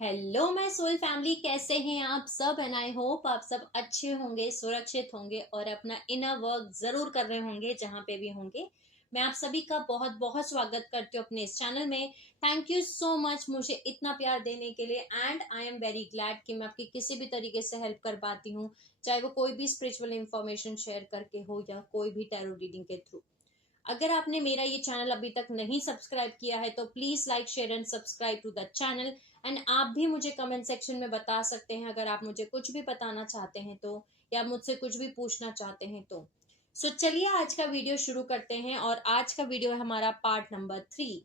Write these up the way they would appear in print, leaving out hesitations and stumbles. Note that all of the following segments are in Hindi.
हेलो माय सोल फैमिली, कैसे हैं आप सब? एंड आई होप आप सब अच्छे होंगे, सुरक्षित होंगे और अपना इनर वर्क जरूर कर रहे होंगे जहां पे भी होंगे। मैं आप सभी का बहुत बहुत स्वागत करती हूँ अपने इस चैनल में। थैंक यू सो मच मुझे इतना प्यार देने के लिए, and I am very glad कि मैं आपकी किसी भी तरीके से हेल्प कर पाती हूँ, चाहे वो कोई भी स्पिरिचुअल इंफॉर्मेशन शेयर करके हो या कोई भी टैरो रीडिंग के थ्रू। अगर आपने मेरा ये चैनल अभी तक नहीं सब्सक्राइब किया है तो please like share and subscribe to the channel. And आप भी मुझे कमेंट सेक्शन में बता सकते हैं अगर आप मुझे कुछ भी बताना चाहते हैं तो, या मुझसे कुछ भी पूछना चाहते हैं तो। चलिए आज का वीडियो शुरू करते हैं, और आज का वीडियो है हमारा पार्ट नंबर 3।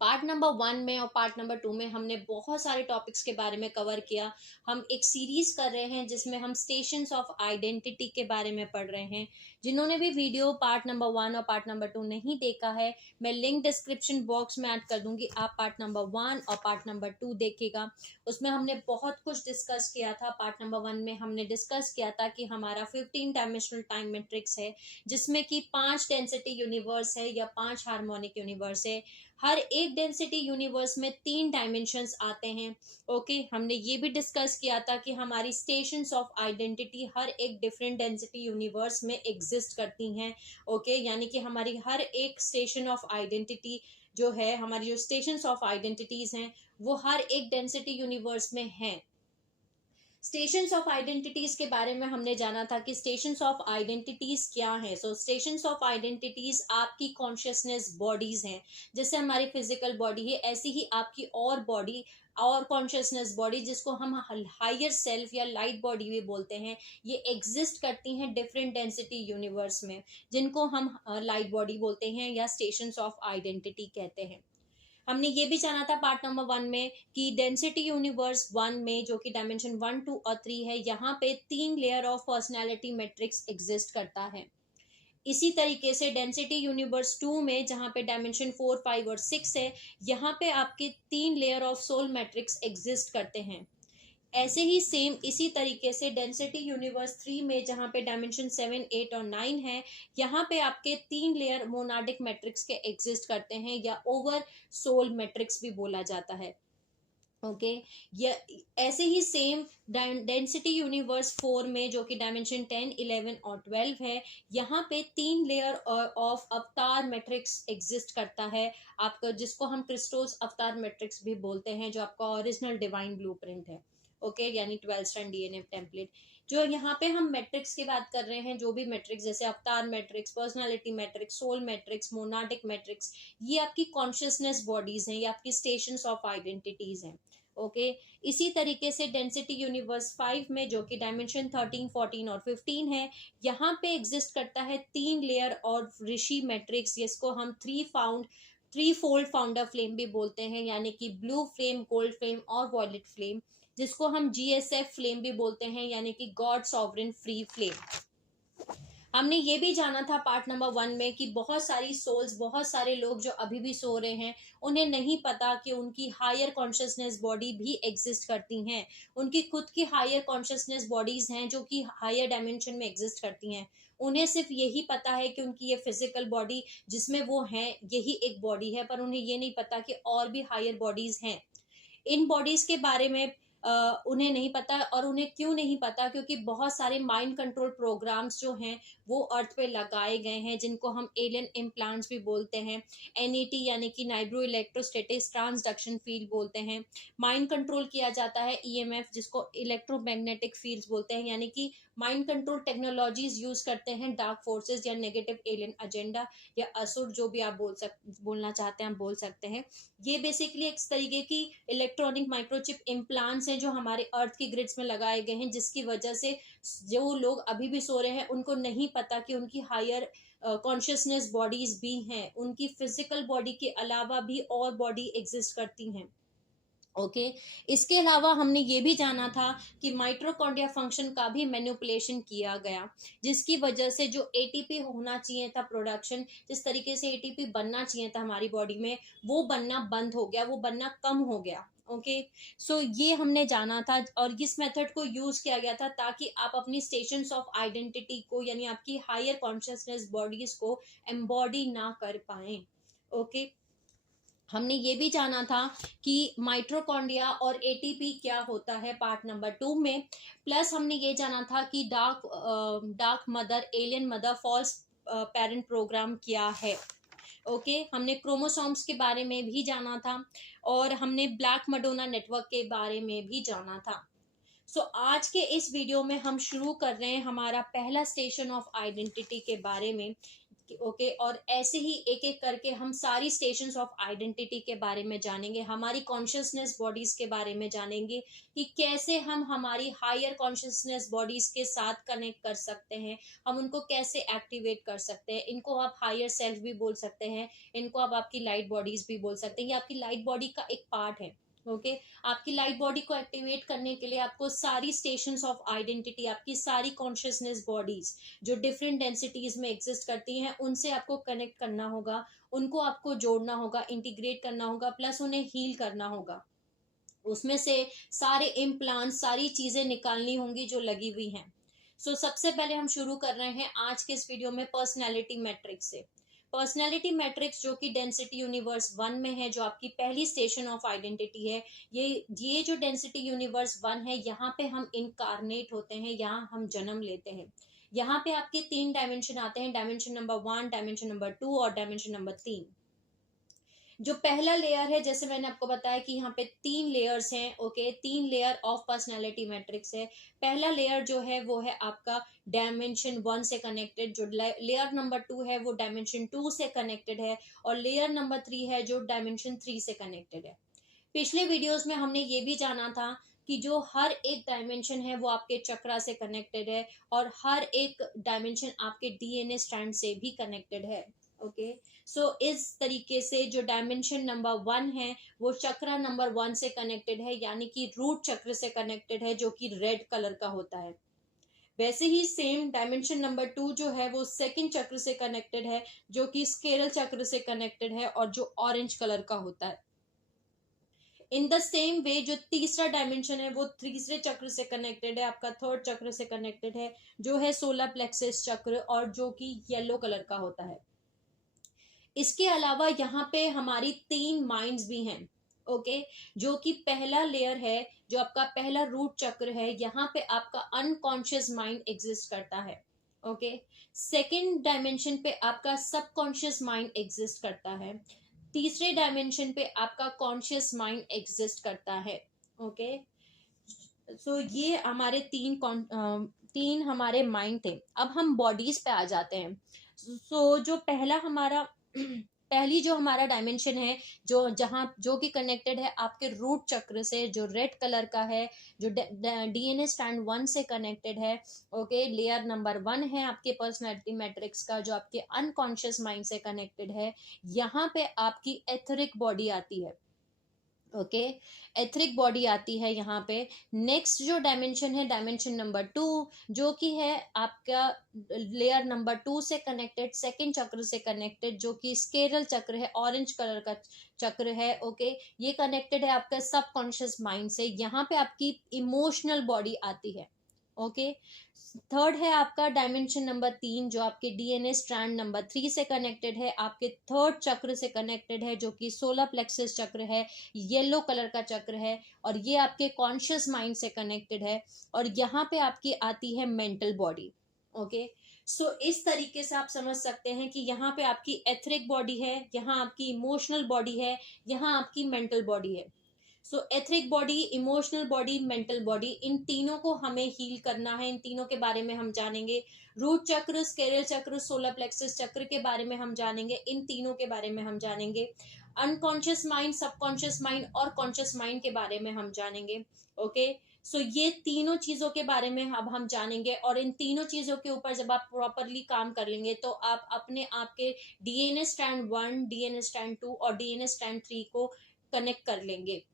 पार्ट नंबर 1 में और पार्ट नंबर 2 में हमने बहुत सारे टॉपिक्स के बारे में कवर किया। हम एक सीरीज कर रहे हैं जिसमें हम स्टेशंस ऑफ आइडेंटिटी के बारे में पढ़ रहे हैं। जिन्होंने भी वीडियो पार्ट नंबर 1 और पार्ट नंबर 2 नहीं देखा है, मैं लिंक डिस्क्रिप्शन बॉक्स में ऐड कर दूंगी, आप पार्ट नंबर 1 और पार्ट नंबर 2 देखिएगा। उसमें हमने बहुत कुछ डिस्कस किया था। पार्ट नंबर 1 में हमने डिस्कस किया था कि हमारा 15 डायमेंशनल टाइम मैट्रिक्स है, जिसमें कि 5 डेंसिटी यूनिवर्स है या 5 हार्मोनिक यूनिवर्स है। हर एक डेंसिटी यूनिवर्स में 3 डायमेंशंस आते हैं। ओके, हमने ये भी डिस्कस किया था कि हमारी स्टेशंस ऑफ आइडेंटिटी हर एक डिफरेंट डेंसिटी यूनिवर्स में एग्जिस्ट करती हैं। ओके, यानी कि हमारी हर एक स्टेशन ऑफ आइडेंटिटी जो है, हमारी जो स्टेशंस ऑफ आइडेंटिटीज हैं, वो हर एक डेंसिटी यूनिवर्स में हैं। स्टेशंस ऑफ आइडेंटिटीज के बारे में हमने जाना था कि स्टेशंस ऑफ आइडेंटिटीज क्या है। स्टेशंस ऑफ आइडेंटिटीज आपकी कॉन्शियसनेस बॉडीज हैं। जैसे हमारी फिजिकल बॉडी है, ऐसी ही आपकी और बॉडी और कॉन्शियसनेस बॉडी, जिसको हम हायर सेल्फ या लाइट बॉडी भी बोलते हैं, ये एग्जिस्ट करती हैं डिफरेंट डेंसिटी यूनिवर्स में, जिनको हम लाइट बॉडी बोलते हैं या स्टेशंस ऑफ आइडेंटिटी कहते हैं। हमने ये भी जाना था पार्ट नंबर 1 में कि डेंसिटी यूनिवर्स 1 में, जो कि डायमेंशन 1, 2 और 3 है, यहाँ पे 3 layer of personality matrix exist करता है। इसी तरीके से डेंसिटी यूनिवर्स 2 में, जहाँ पे डायमेंशन 4, 5 और 6 है, यहाँ पे आपके 3 layer of soul matrix exist करते हैं। ऐसे ही सेम इसी तरीके से डेंसिटी यूनिवर्स 3 में, जहाँ पे डायमेंशन 7, 8 और 9 है, यहाँ पे आपके 3 लेयर मोनाडिक मैट्रिक्स के एग्जिस्ट करते हैं, या ओवर सोल मैट्रिक्स भी बोला जाता है। ओके, ये ऐसे ही सेम डेंसिटी यूनिवर्स 4 में, जो कि डायमेंशन 10, 11 और 12 है, यहाँ पे 3 लेयर ऑफ अवतार मैट्रिक्स एग्जिस्ट करता है आपका, जिसको हम क्रिस्टोस अवतार मैट्रिक्स भी बोलते हैं, जो आपका ओरिजिनल डिवाइन ब्लूप्रिंट है। ओके, यानी 12 स्ट्रैंड डीएनए टेम्पलेट। जो यहाँ पे हम मैट्रिक्स की बात कर रहे हैं, जो भी मैट्रिक्स जैसे अवतार matrix, personality matrix, soul matrix, monadic matrix, ये आपकी कॉन्शियसनेस बॉडीज हैं, ये आपकी स्टेशंस ऑफ आइडेंटिटीज हैं। ओके, इसी तरीके से डेंसिटी यूनिवर्स 5 में, जो कि डायमेंशन 13, 14 और 15 है, यहाँ पे एग्जिस्ट करता है 3 लेयर और ऋषि मैट्रिक्स, जिसको हम थ्री फोल्ड फाउंडर फ्लेम भी बोलते हैं, यानी कि ब्लू फ्लेम, गोल्ड फ्लेम और वॉयलेट फ्लेम, जिसको हम जीएसएफ फ्लेम भी बोलते हैं, यानी कि गॉड सॉवरेन फ्री फ्लेम। हमने ये भी जाना था पार्ट नंबर 1 में कि बहुत सारी सोल्स, बहुत सारे लोग जो अभी भी सो रहे हैं, उन्हें नहीं पता कि उनकी हायर कॉन्शियसनेस बॉडी भी एग्जिस्ट करती हैं। उनकी खुद की हायर कॉन्शियसनेस बॉडीज हैं जो कि हायर डायमेंशन में एग्जिस्ट करती हैं। उन्हें सिर्फ यही पता है कि उनकी ये फिजिकल बॉडी जिसमें वो हैं, यही एक बॉडी है, पर उन्हें ये नहीं पता कि और भी हायर बॉडीज हैं। इन बॉडीज के बारे में उन्हें नहीं पता। और उन्हें क्यों नहीं पता? क्योंकि बहुत सारे माइंड कंट्रोल प्रोग्राम्स जो हैं, वो अर्थ पे लगाए गए हैं, जिनको हम एलियन इम्प्लांट्स भी बोलते हैं। एनईटी यानी कि नाइब्रो इलेक्ट्रोस्टैटिक ट्रांसडक्शन फील्ड बोलते हैं। माइंड कंट्रोल किया जाता है ईएमएफ, जिसको इलेक्ट्रोमैग्नेटिक फील्ड्स बोलते हैं, यानी कि माइंड कंट्रोल टेक्नोलॉजीज यूज करते हैं डार्क फोर्सेस या नेगेटिव एलियन एजेंडा या असुर, जो भी आप बोलना चाहते हैं, आप बोल सकते हैं। ये बेसिकली एक तरीके की इलेक्ट्रॉनिक माइक्रोचिप इम्प्लांट्स हैं जो हमारे अर्थ की ग्रिड्स में लगाए गए हैं, जिसकी वजह से जो लोग अभी भी सो रहे हैं, उनको नहीं पता कि उनकी हायर कॉन्शियसनेस बॉडीज भी हैं, उनकी फिजिकल बॉडी के अलावा भी और बॉडी एग्जिस्ट करती हैं। ओके, इसके अलावा हमने ये भी जाना था कि माइटोकॉन्ड्रिया फंक्शन का भी मैनिपुलेशन किया गया, जिसकी वजह से जो एटीपी होना चाहिए था प्रोडक्शन, जिस तरीके से एटीपी बनना चाहिए था हमारी बॉडी में, वो बनना बंद हो गया, वो बनना कम हो गया। ओके, ये हमने जाना था, और इस मेथड को यूज किया गया था ताकि आप अपनी स्टेशंस ऑफ आइडेंटिटी को, यानी आपकी हायर कॉन्शियसनेस बॉडीज को एम्बॉडी ना कर पाए। ओके, हमने ये भी जाना था कि माइटोकॉन्ड्रिया और एटीपी क्या होता है पार्ट नंबर 2 में। प्लस हमने ये जाना था कि dark mother, alien mother, false parent program क्या है। ओके, हमने क्रोमोसोम्स के बारे में भी जाना था और हमने ब्लैक मडोना नेटवर्क के बारे में भी जाना था। आज के इस वीडियो में हम शुरू कर रहे हैं हमारा पहला स्टेशन ऑफ आइडेंटिटी के बारे में। ओके, और ऐसे ही एक एक करके हम सारी स्टेशंस ऑफ आइडेंटिटी के बारे में जानेंगे, हमारी कॉन्शियसनेस बॉडीज के बारे में जानेंगे कि कैसे हम हमारी हायर कॉन्शियसनेस बॉडीज के साथ कनेक्ट कर सकते हैं, हम उनको कैसे एक्टिवेट कर सकते हैं। इनको आप हायर सेल्फ भी बोल सकते हैं, इनको आप आपकी लाइट बॉडीज भी बोल सकते हैं, ये आपकी लाइट बॉडी का एक पार्ट है। ओके, आपकी लाइट बॉडी को एक्टिवेट करने के लिए आपको सारी स्टेशंस ऑफ आइडेंटिटी, आपकी सारी कॉन्शियसनेस बॉडीज जो डिफरेंट डेंसिटीज में एग्जिस्ट करती हैं, उनसे आपको कनेक्ट करना होगा, उनको आपको जोड़ना होगा, इंटीग्रेट करना होगा, प्लस उन्हें हील करना होगा। उसमें से सारे इम्प्लांट, सारी चीजें निकालनी होंगी जो लगी हुई हैं। सबसे पहले हम शुरू कर रहे हैं आज के इस वीडियो में पर्सनैलिटी मैट्रिक्स से। पर्सनैलिटी मैट्रिक्स जो कि डेंसिटी यूनिवर्स 1 में है, जो आपकी पहली स्टेशन ऑफ आइडेंटिटी है। ये जो डेंसिटी यूनिवर्स 1 है, यहाँ पे हम इनकारनेट होते हैं, यहाँ हम जन्म लेते हैं। यहाँ पे आपके 3 डायमेंशन आते हैं, डायमेंशन नंबर 1, डायमेंशन नंबर 2 और डायमेंशन नंबर 3। जो पहला लेयर है, जैसे मैंने आपको बताया कि यहाँ पे 3 लेयर्स हैं। Okay, 3 layer of personality matrix है। पहला लेयर जो है वो है आपका डायमेंशन 1 से कनेक्टेड, जो लेयर नंबर 2 है वो डायमेंशन 2 से कनेक्टेड है, और लेयर नंबर 3 है जो डायमेंशन 3 से कनेक्टेड है। पिछले वीडियोस में हमने ये भी जाना था कि जो हर एक डायमेंशन है वो आपके चक्रा से कनेक्टेड है, और हर एक डायमेंशन आपके डीएनए स्ट्रैंड से भी कनेक्टेड है। ओके, इस तरीके से जो डायमेंशन नंबर 1 है वो चक्रा नंबर 1 से कनेक्टेड है, यानी कि रूट चक्र से कनेक्टेड है, जो कि रेड कलर का होता है। वैसे ही सेम डायमेंशन नंबर 2 जो है वो सेकंड चक्र से कनेक्टेड है, जो कि स्केरल चक्र से कनेक्टेड है और जो ऑरेंज कलर का होता है। इन द सेम वे जो तीसरा डायमेंशन है वो तीसरे चक्र से कनेक्टेड है, आपका थर्ड चक्र से कनेक्टेड है, जो है सोलर प्लेक्सस चक्र, और जो कि येलो कलर का होता है। इसके अलावा यहाँ पे हमारी 3 माइंड्स भी हैं। ओके, जो कि पहला लेयर है, जो आपका पहला रूट चक्र है, यहाँ पे आपका अनकॉन्शियस माइंड एग्जिस्ट करता है। ओके, सेकेंड डायमेंशन पे आपका सबकॉन्शियस माइंड एग्जिस्ट करता है, तीसरे डायमेंशन पे आपका कॉन्शियस माइंड एग्जिस्ट करता है। ओके, ये हमारे तीन हमारे माइंड थे। अब हम बॉडीज पे आ जाते हैं। जो पहला हमारा पहली जो हमारा डायमेंशन है, जो कि कनेक्टेड है आपके रूट चक्र से, जो रेड कलर का है, जो डीएनए स्ट्रैंड 1 से कनेक्टेड है। ओके, लेयर नंबर 1 है आपके पर्सनैलिटी मैट्रिक्स का, जो आपके अनकॉन्शियस माइंड से कनेक्टेड है। यहाँ पे आपकी एथरिक बॉडी आती है। ओके, एथरिक बॉडी आती है यहाँ पे। नेक्स्ट जो डायमेंशन है, डायमेंशन नंबर 2, जो कि है आपका लेयर नंबर 2 से कनेक्टेड, सेकंड चक्र से कनेक्टेड, जो कि स्केरल चक्र है, ऑरेंज कलर का चक्र है। ओके, ये कनेक्टेड है आपका सबकॉन्शियस माइंड से। यहाँ पे आपकी इमोशनल बॉडी आती है। ओके, थर्ड है आपका डायमेंशन नंबर 3, जो आपके डीएनए स्ट्रैंड नंबर 3 से कनेक्टेड है, आपके थर्ड चक्र से कनेक्टेड है, जो कि सोलर प्लेक्सस चक्र है, येलो कलर का चक्र है, और ये आपके कॉन्शियस माइंड से कनेक्टेड है। और यहाँ पे आपकी आती है मेंटल बॉडी। ओके, इस तरीके से आप समझ सकते हैं कि यहाँ पे आपकी एथरिक बॉडी है, यहाँ आपकी इमोशनल बॉडी है, यहाँ आपकी मेंटल बॉडी है। Etheric body, emotional body, mental body, इन तीनों को हमें हील करना है। इन तीनों के बारे में हम जानेंगे। रूट चक्र, स्केरल चक्र, सोलर प्लेक्सस चक्र के बारे में हम जानेंगे। इन तीनों के बारे में हम जानेंगे। अनकॉन्शियस माइंड, सबकॉन्शियस माइंड और कॉन्शियस माइंड के बारे में हम जानेंगे। ओके, ये तीनों चीजों के बारे में अब हम जानेंगे, और इन तीनों चीजों के ऊपर जब आप प्रॉपरली काम कर लेंगे तो आप अपने आप के डीएनए स्ट्रैंड 1, डीएनए स्ट्रैंड 2 और डीएनए स्ट्रैंड 3 को कनेक्ट कर लेंगे।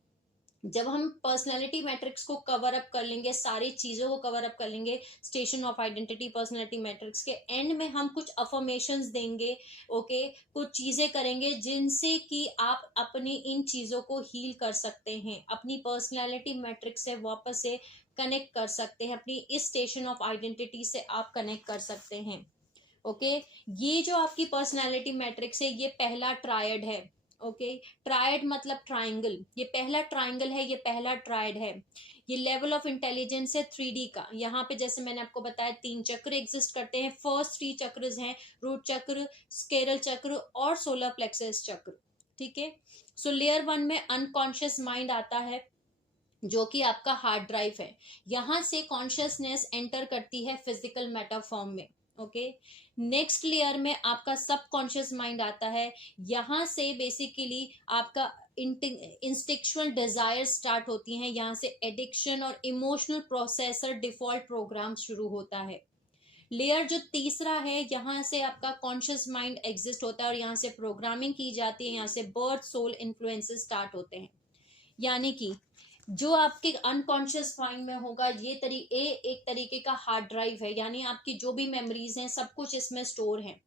जब हम पर्सनैलिटी मैट्रिक्स को कवर अप कर लेंगे, सारी चीजों को कवर अप कर लेंगे, station of identity personality matrix के एंड में हम कुछ अफर्मेशंस देंगे। ओके, कुछ चीजें करेंगे जिनसे कि आप अपनी इन चीजों को हील कर सकते हैं, अपनी पर्सनैलिटी मैट्रिक्स से वापस से कनेक्ट कर सकते हैं, अपनी इस स्टेशन ऑफ आइडेंटिटी से आप कनेक्ट कर सकते हैं। ओके, ये जो आपकी पर्सनैलिटी मैट्रिक्स है, ये पहला ट्रायड है। ओके, ट्रायड मतलब ट्राइंगल, ये पहला ट्राइंगल है, ये पहला ट्रायड है। ये लेवल ऑफ इंटेलिजेंस है 3D का। यहाँ पे जैसे मैंने आपको बताया 3 चक्र एग्जिस्ट करते हैं। फर्स्ट 3 चक्र हैं रूट चक्र, स्केरल चक्र और सोलर प्लेक्सस चक्र। ठीक है, सो लेयर 1 में अनकॉन्शियस माइंड आता है, जो कि आपका हार्ड ड्राइव है। यहां से कॉन्शियसनेस एंटर करती है फिजिकल मैटर फॉर्म में। ओके, नेक्स्ट लेयर में आपका सब कॉन्शियस माइंड आता है। यहां से बेसिकली आपका इंस्टिक्चुअल डिजायर स्टार्ट होती हैं। यहाँ से एडिक्शन और इमोशनल प्रोसेसर डिफॉल्ट प्रोग्राम शुरू होता है। लेयर जो तीसरा है, यहाँ से आपका कॉन्शियस माइंड एग्जिस्ट होता है और यहाँ से प्रोग्रामिंग की जाती है। यहाँ से बर्थ सोल इन्फ्लुएंसेस स्टार्ट होते हैं। यानी कि जो आपके अनकॉन्शियस माइंड में होगा, ये एक तरीके का हार्ड ड्राइव है। यानी आपकी जो भी मेमोरीज हैं सब कुछ इसमें स्टोर है।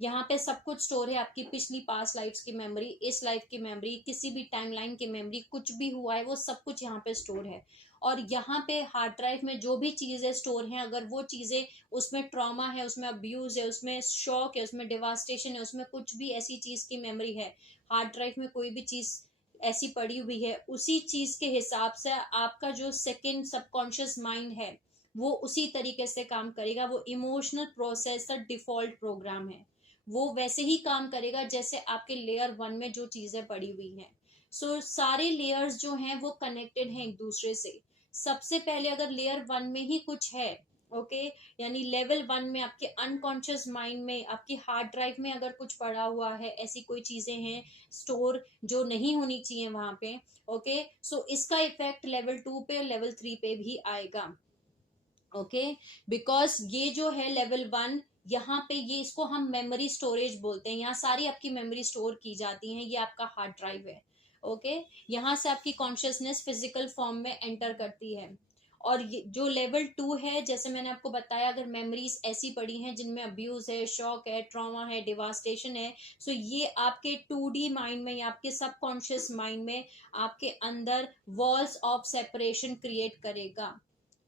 यहाँ पे सब कुछ स्टोर है, आपकी पिछली पास्ट लाइफ्स की मेमोरी, इस लाइफ की मेमोरी, किसी भी टाइमलाइन की मेमोरी, कुछ भी हुआ है वो सब कुछ यहाँ पे स्टोर है। और यहाँ पे हार्ड ड्राइव में जो भी चीजें स्टोर हैं, अगर वो चीजें, उसमें ट्रॉमा है, उसमें अब्यूज है, उसमें शॉक है, उसमें डिवास्टेशन है, उसमें कुछ भी ऐसी चीज की मेमोरी है, हार्ड ड्राइव में कोई भी चीज ऐसी पड़ी हुई है, उसी चीज के हिसाब से आपका जो सेकंड सबकॉन्शियस माइंड है वो उसी तरीके से काम करेगा। वो इमोशनल प्रोसेसर डिफॉल्ट प्रोग्राम है, वो वैसे ही काम करेगा जैसे आपके लेयर 1 में जो चीजें पड़ी हुई हैं। सो सारे लेयर्स जो हैं वो कनेक्टेड हैं एक दूसरे से। सबसे पहले अगर लेयर 1 में ही कुछ है, ओके, यानी लेवल 1 में आपके अनकॉन्शियस माइंड में, आपकी हार्ड ड्राइव में अगर कुछ पड़ा हुआ है, ऐसी कोई चीजें हैं स्टोर जो नहीं होनी चाहिए वहां पे, ओके, सो इसका इफेक्ट लेवल 2 पे, लेवल 3 पे भी आएगा। ओके, बिकॉज ये जो है लेवल 1, यहाँ पे ये, इसको हम मेमोरी स्टोरेज बोलते हैं। यहाँ सारी आपकी मेमोरी स्टोर की जाती हैं, ये आपका हार्ड ड्राइव है। ओके, यहाँ से आपकी कॉन्शियसनेस फिजिकल फॉर्म में एंटर करती है। और ये जो लेवल 2 है, जैसे मैंने आपको बताया, अगर मेमोरीज ऐसी पड़ी हैं जिनमें अब्यूज है, शॉक है, ट्रॉमा है, डिवास्टेशन है, सो ये आपके 2D माइंड में या आपके सबकॉन्शियस माइंड में आपके अंदर वॉल्स ऑफ सेपरेशन क्रिएट करेगा।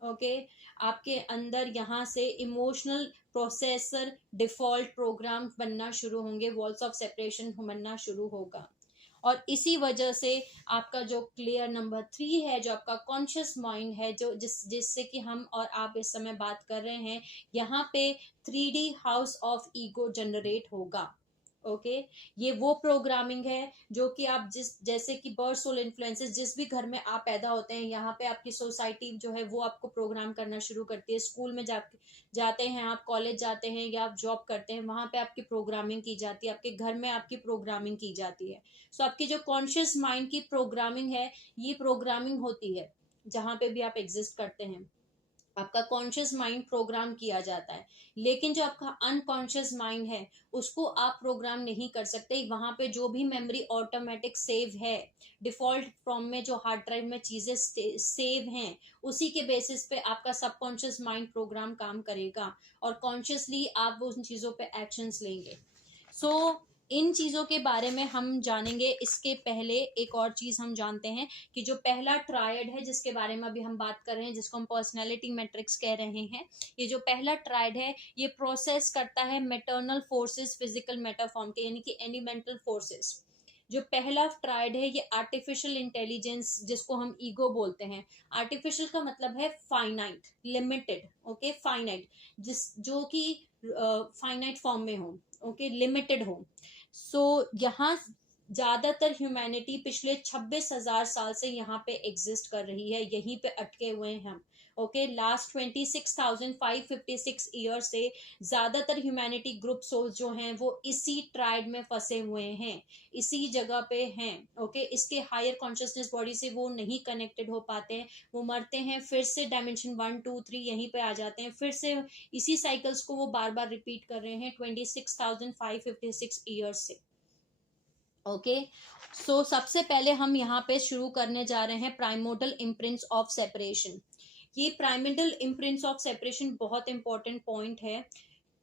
ओके, आपके अंदर यहाँ से इमोशनल प्रोसेसर डिफॉल्ट प्रोग्राम बनना शुरू होंगे, वॉल्स ऑफ सेपरेशन बनना शुरू होगा। और इसी वजह से आपका जो लेयर नंबर 3 है, जो आपका कॉन्शियस माइंड है, जो जिससे कि हम और आप इस समय बात कर रहे हैं, यहाँ पे 3D house of ego generate होगा। ओके, ये वो प्रोग्रामिंग है जो कि आप जैसे कि बर्थ सोल इन्फ्लुएंसेस, जिस भी घर में आप पैदा होते हैं, यहाँ पे आपकी सोसाइटी जो है वो आपको प्रोग्राम करना शुरू करती है। स्कूल में जाते हैं आप, कॉलेज जाते हैं या आप जॉब करते हैं, वहां पे आपकी प्रोग्रामिंग की जाती है, आपके घर में आपकी प्रोग्रामिंग की जाती है। सो आपकी जो कॉन्शियस माइंड की प्रोग्रामिंग है, ये प्रोग्रामिंग होती है जहां पे भी आप एग्जिस्ट करते हैं, आपका कॉन्शियस माइंड प्रोग्राम किया जाता है। लेकिन जो आपका अनकॉन्शियस माइंड है, उसको आप प्रोग्राम नहीं कर सकते। वहां पे जो भी मेमोरी ऑटोमेटिक सेव है, डिफॉल्ट फॉर्म में जो हार्ड ड्राइव में चीजें सेव हैं, उसी के बेसिस पे आपका सबकॉन्शियस माइंड प्रोग्राम काम करेगा और कॉन्शियसली आप उन चीजों पे एक्शंस लेंगे। सो इन चीजों के बारे में हम जानेंगे। इसके पहले एक और चीज हम जानते हैं कि जो पहला ट्रायड है जिसके बारे में अभी हम बात कर रहे हैं, जिसको हम पर्सनैलिटी मैट्रिक्स कह रहे हैं, ये जो पहला ट्रायड है, ये प्रोसेस करता है maternal forces physical matter form के, यानी कि एलिमेंटल फोर्सेस। जो पहला ट्रायड है, ये आर्टिफिशियल इंटेलिजेंस, जिसको हम ईगो बोलते हैं। आर्टिफिशियल का मतलब है फाइनाइट, लिमिटेड, ओके, फाइनाइट, जो कि फाइनाइट फॉर्म में हो, ओके, लिमिटेड हो। सो यहाँ ज्यादातर ह्यूमैनिटी पिछले 26,000 साल से यहाँ पे एग्जिस्ट कर रही है, यहीं पे अटके हुए हैं हम। ओके, लास्ट 26,556 ईयर से ज्यादातर ह्यूमैनिटी ग्रुप सोल्स जो हैं वो इसी ट्राइड में फंसे हुए हैं, इसी जगह पे हैं। ओके, इसके हायर कॉन्शियसनेस बॉडी से वो नहीं कनेक्टेड हो पाते हैं, वो मरते हैं, फिर से डायमेंशन 1 2 3 यहीं पे आ जाते हैं, फिर से इसी साइकिल्स को वो बार बार रिपीट कर रहे हैं 26,556 ईयर्स से। ओके, सो सबसे पहले हम यहाँ पे शुरू करने जा रहे हैं प्राइमोर्डियल इम्प्रिंट्स ऑफ सेपरेशन। ये प्राइमोर्डियल इम्प्रिंट्स ऑफ सेपरेशन बहुत इंपॉर्टेंट पॉइंट है।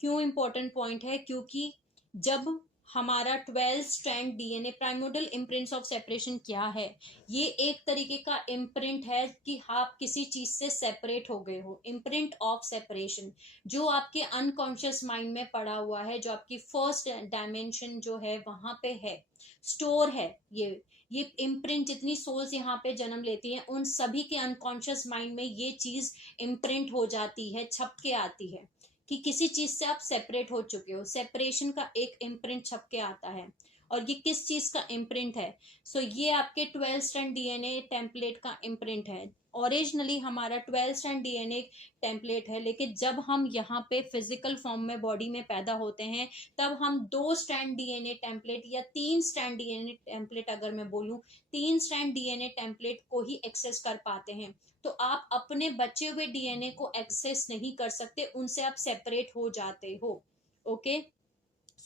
क्यों इंपॉर्टेंट पॉइंट है? क्योंकि जब हमारा 12 strand DNA primordial imprints of separation क्या है? ये एक तरीके का इम्प्रिंट है कि आप किसी चीज से सेपरेट हो गए हो, इम्प्रिंट ऑफ सेपरेशन, जो आपके अनकॉन्शियस माइंड में पड़ा हुआ है, जो आपकी फर्स्ट डायमेंशन जो है वहां पे है, स्टोर है। ये इम्प्रिंट जितनी सोल्स यहाँ पे जन्म लेती हैं उन सभी के अनकॉन्शियस माइंड में ये चीज इम्प्रिंट हो जाती है, छप के आती है कि किसी चीज से आप सेपरेट हो चुके हो। सेपरेशन का एक इम्प्रिंट छप के आता है। और ये किस चीज का इम्प्रिंट है? ये आपके 12 स्ट्रैंड डीएनए टेम्पलेट का इम्प्रिंट है। ओरिजिनली हमारा 12 स्ट्रैंड डीएनए टेम्पलेट है, लेकिन जब हम यहाँ पे फिजिकल फॉर्म में बॉडी में पैदा होते हैं तब हम 2 स्ट्रैंड डीएनए टेम्पलेट या 3 स्ट्रैंड डीएनए टेम्पलेट, अगर मैं बोलूं 3 स्ट्रैंड डीएनए टेम्पलेट को ही एक्सेस कर पाते हैं। तो आप अपने बचे हुए डीएनए को एक्सेस नहीं कर सकते, उनसे आप सेपरेट हो जाते हो। ओके,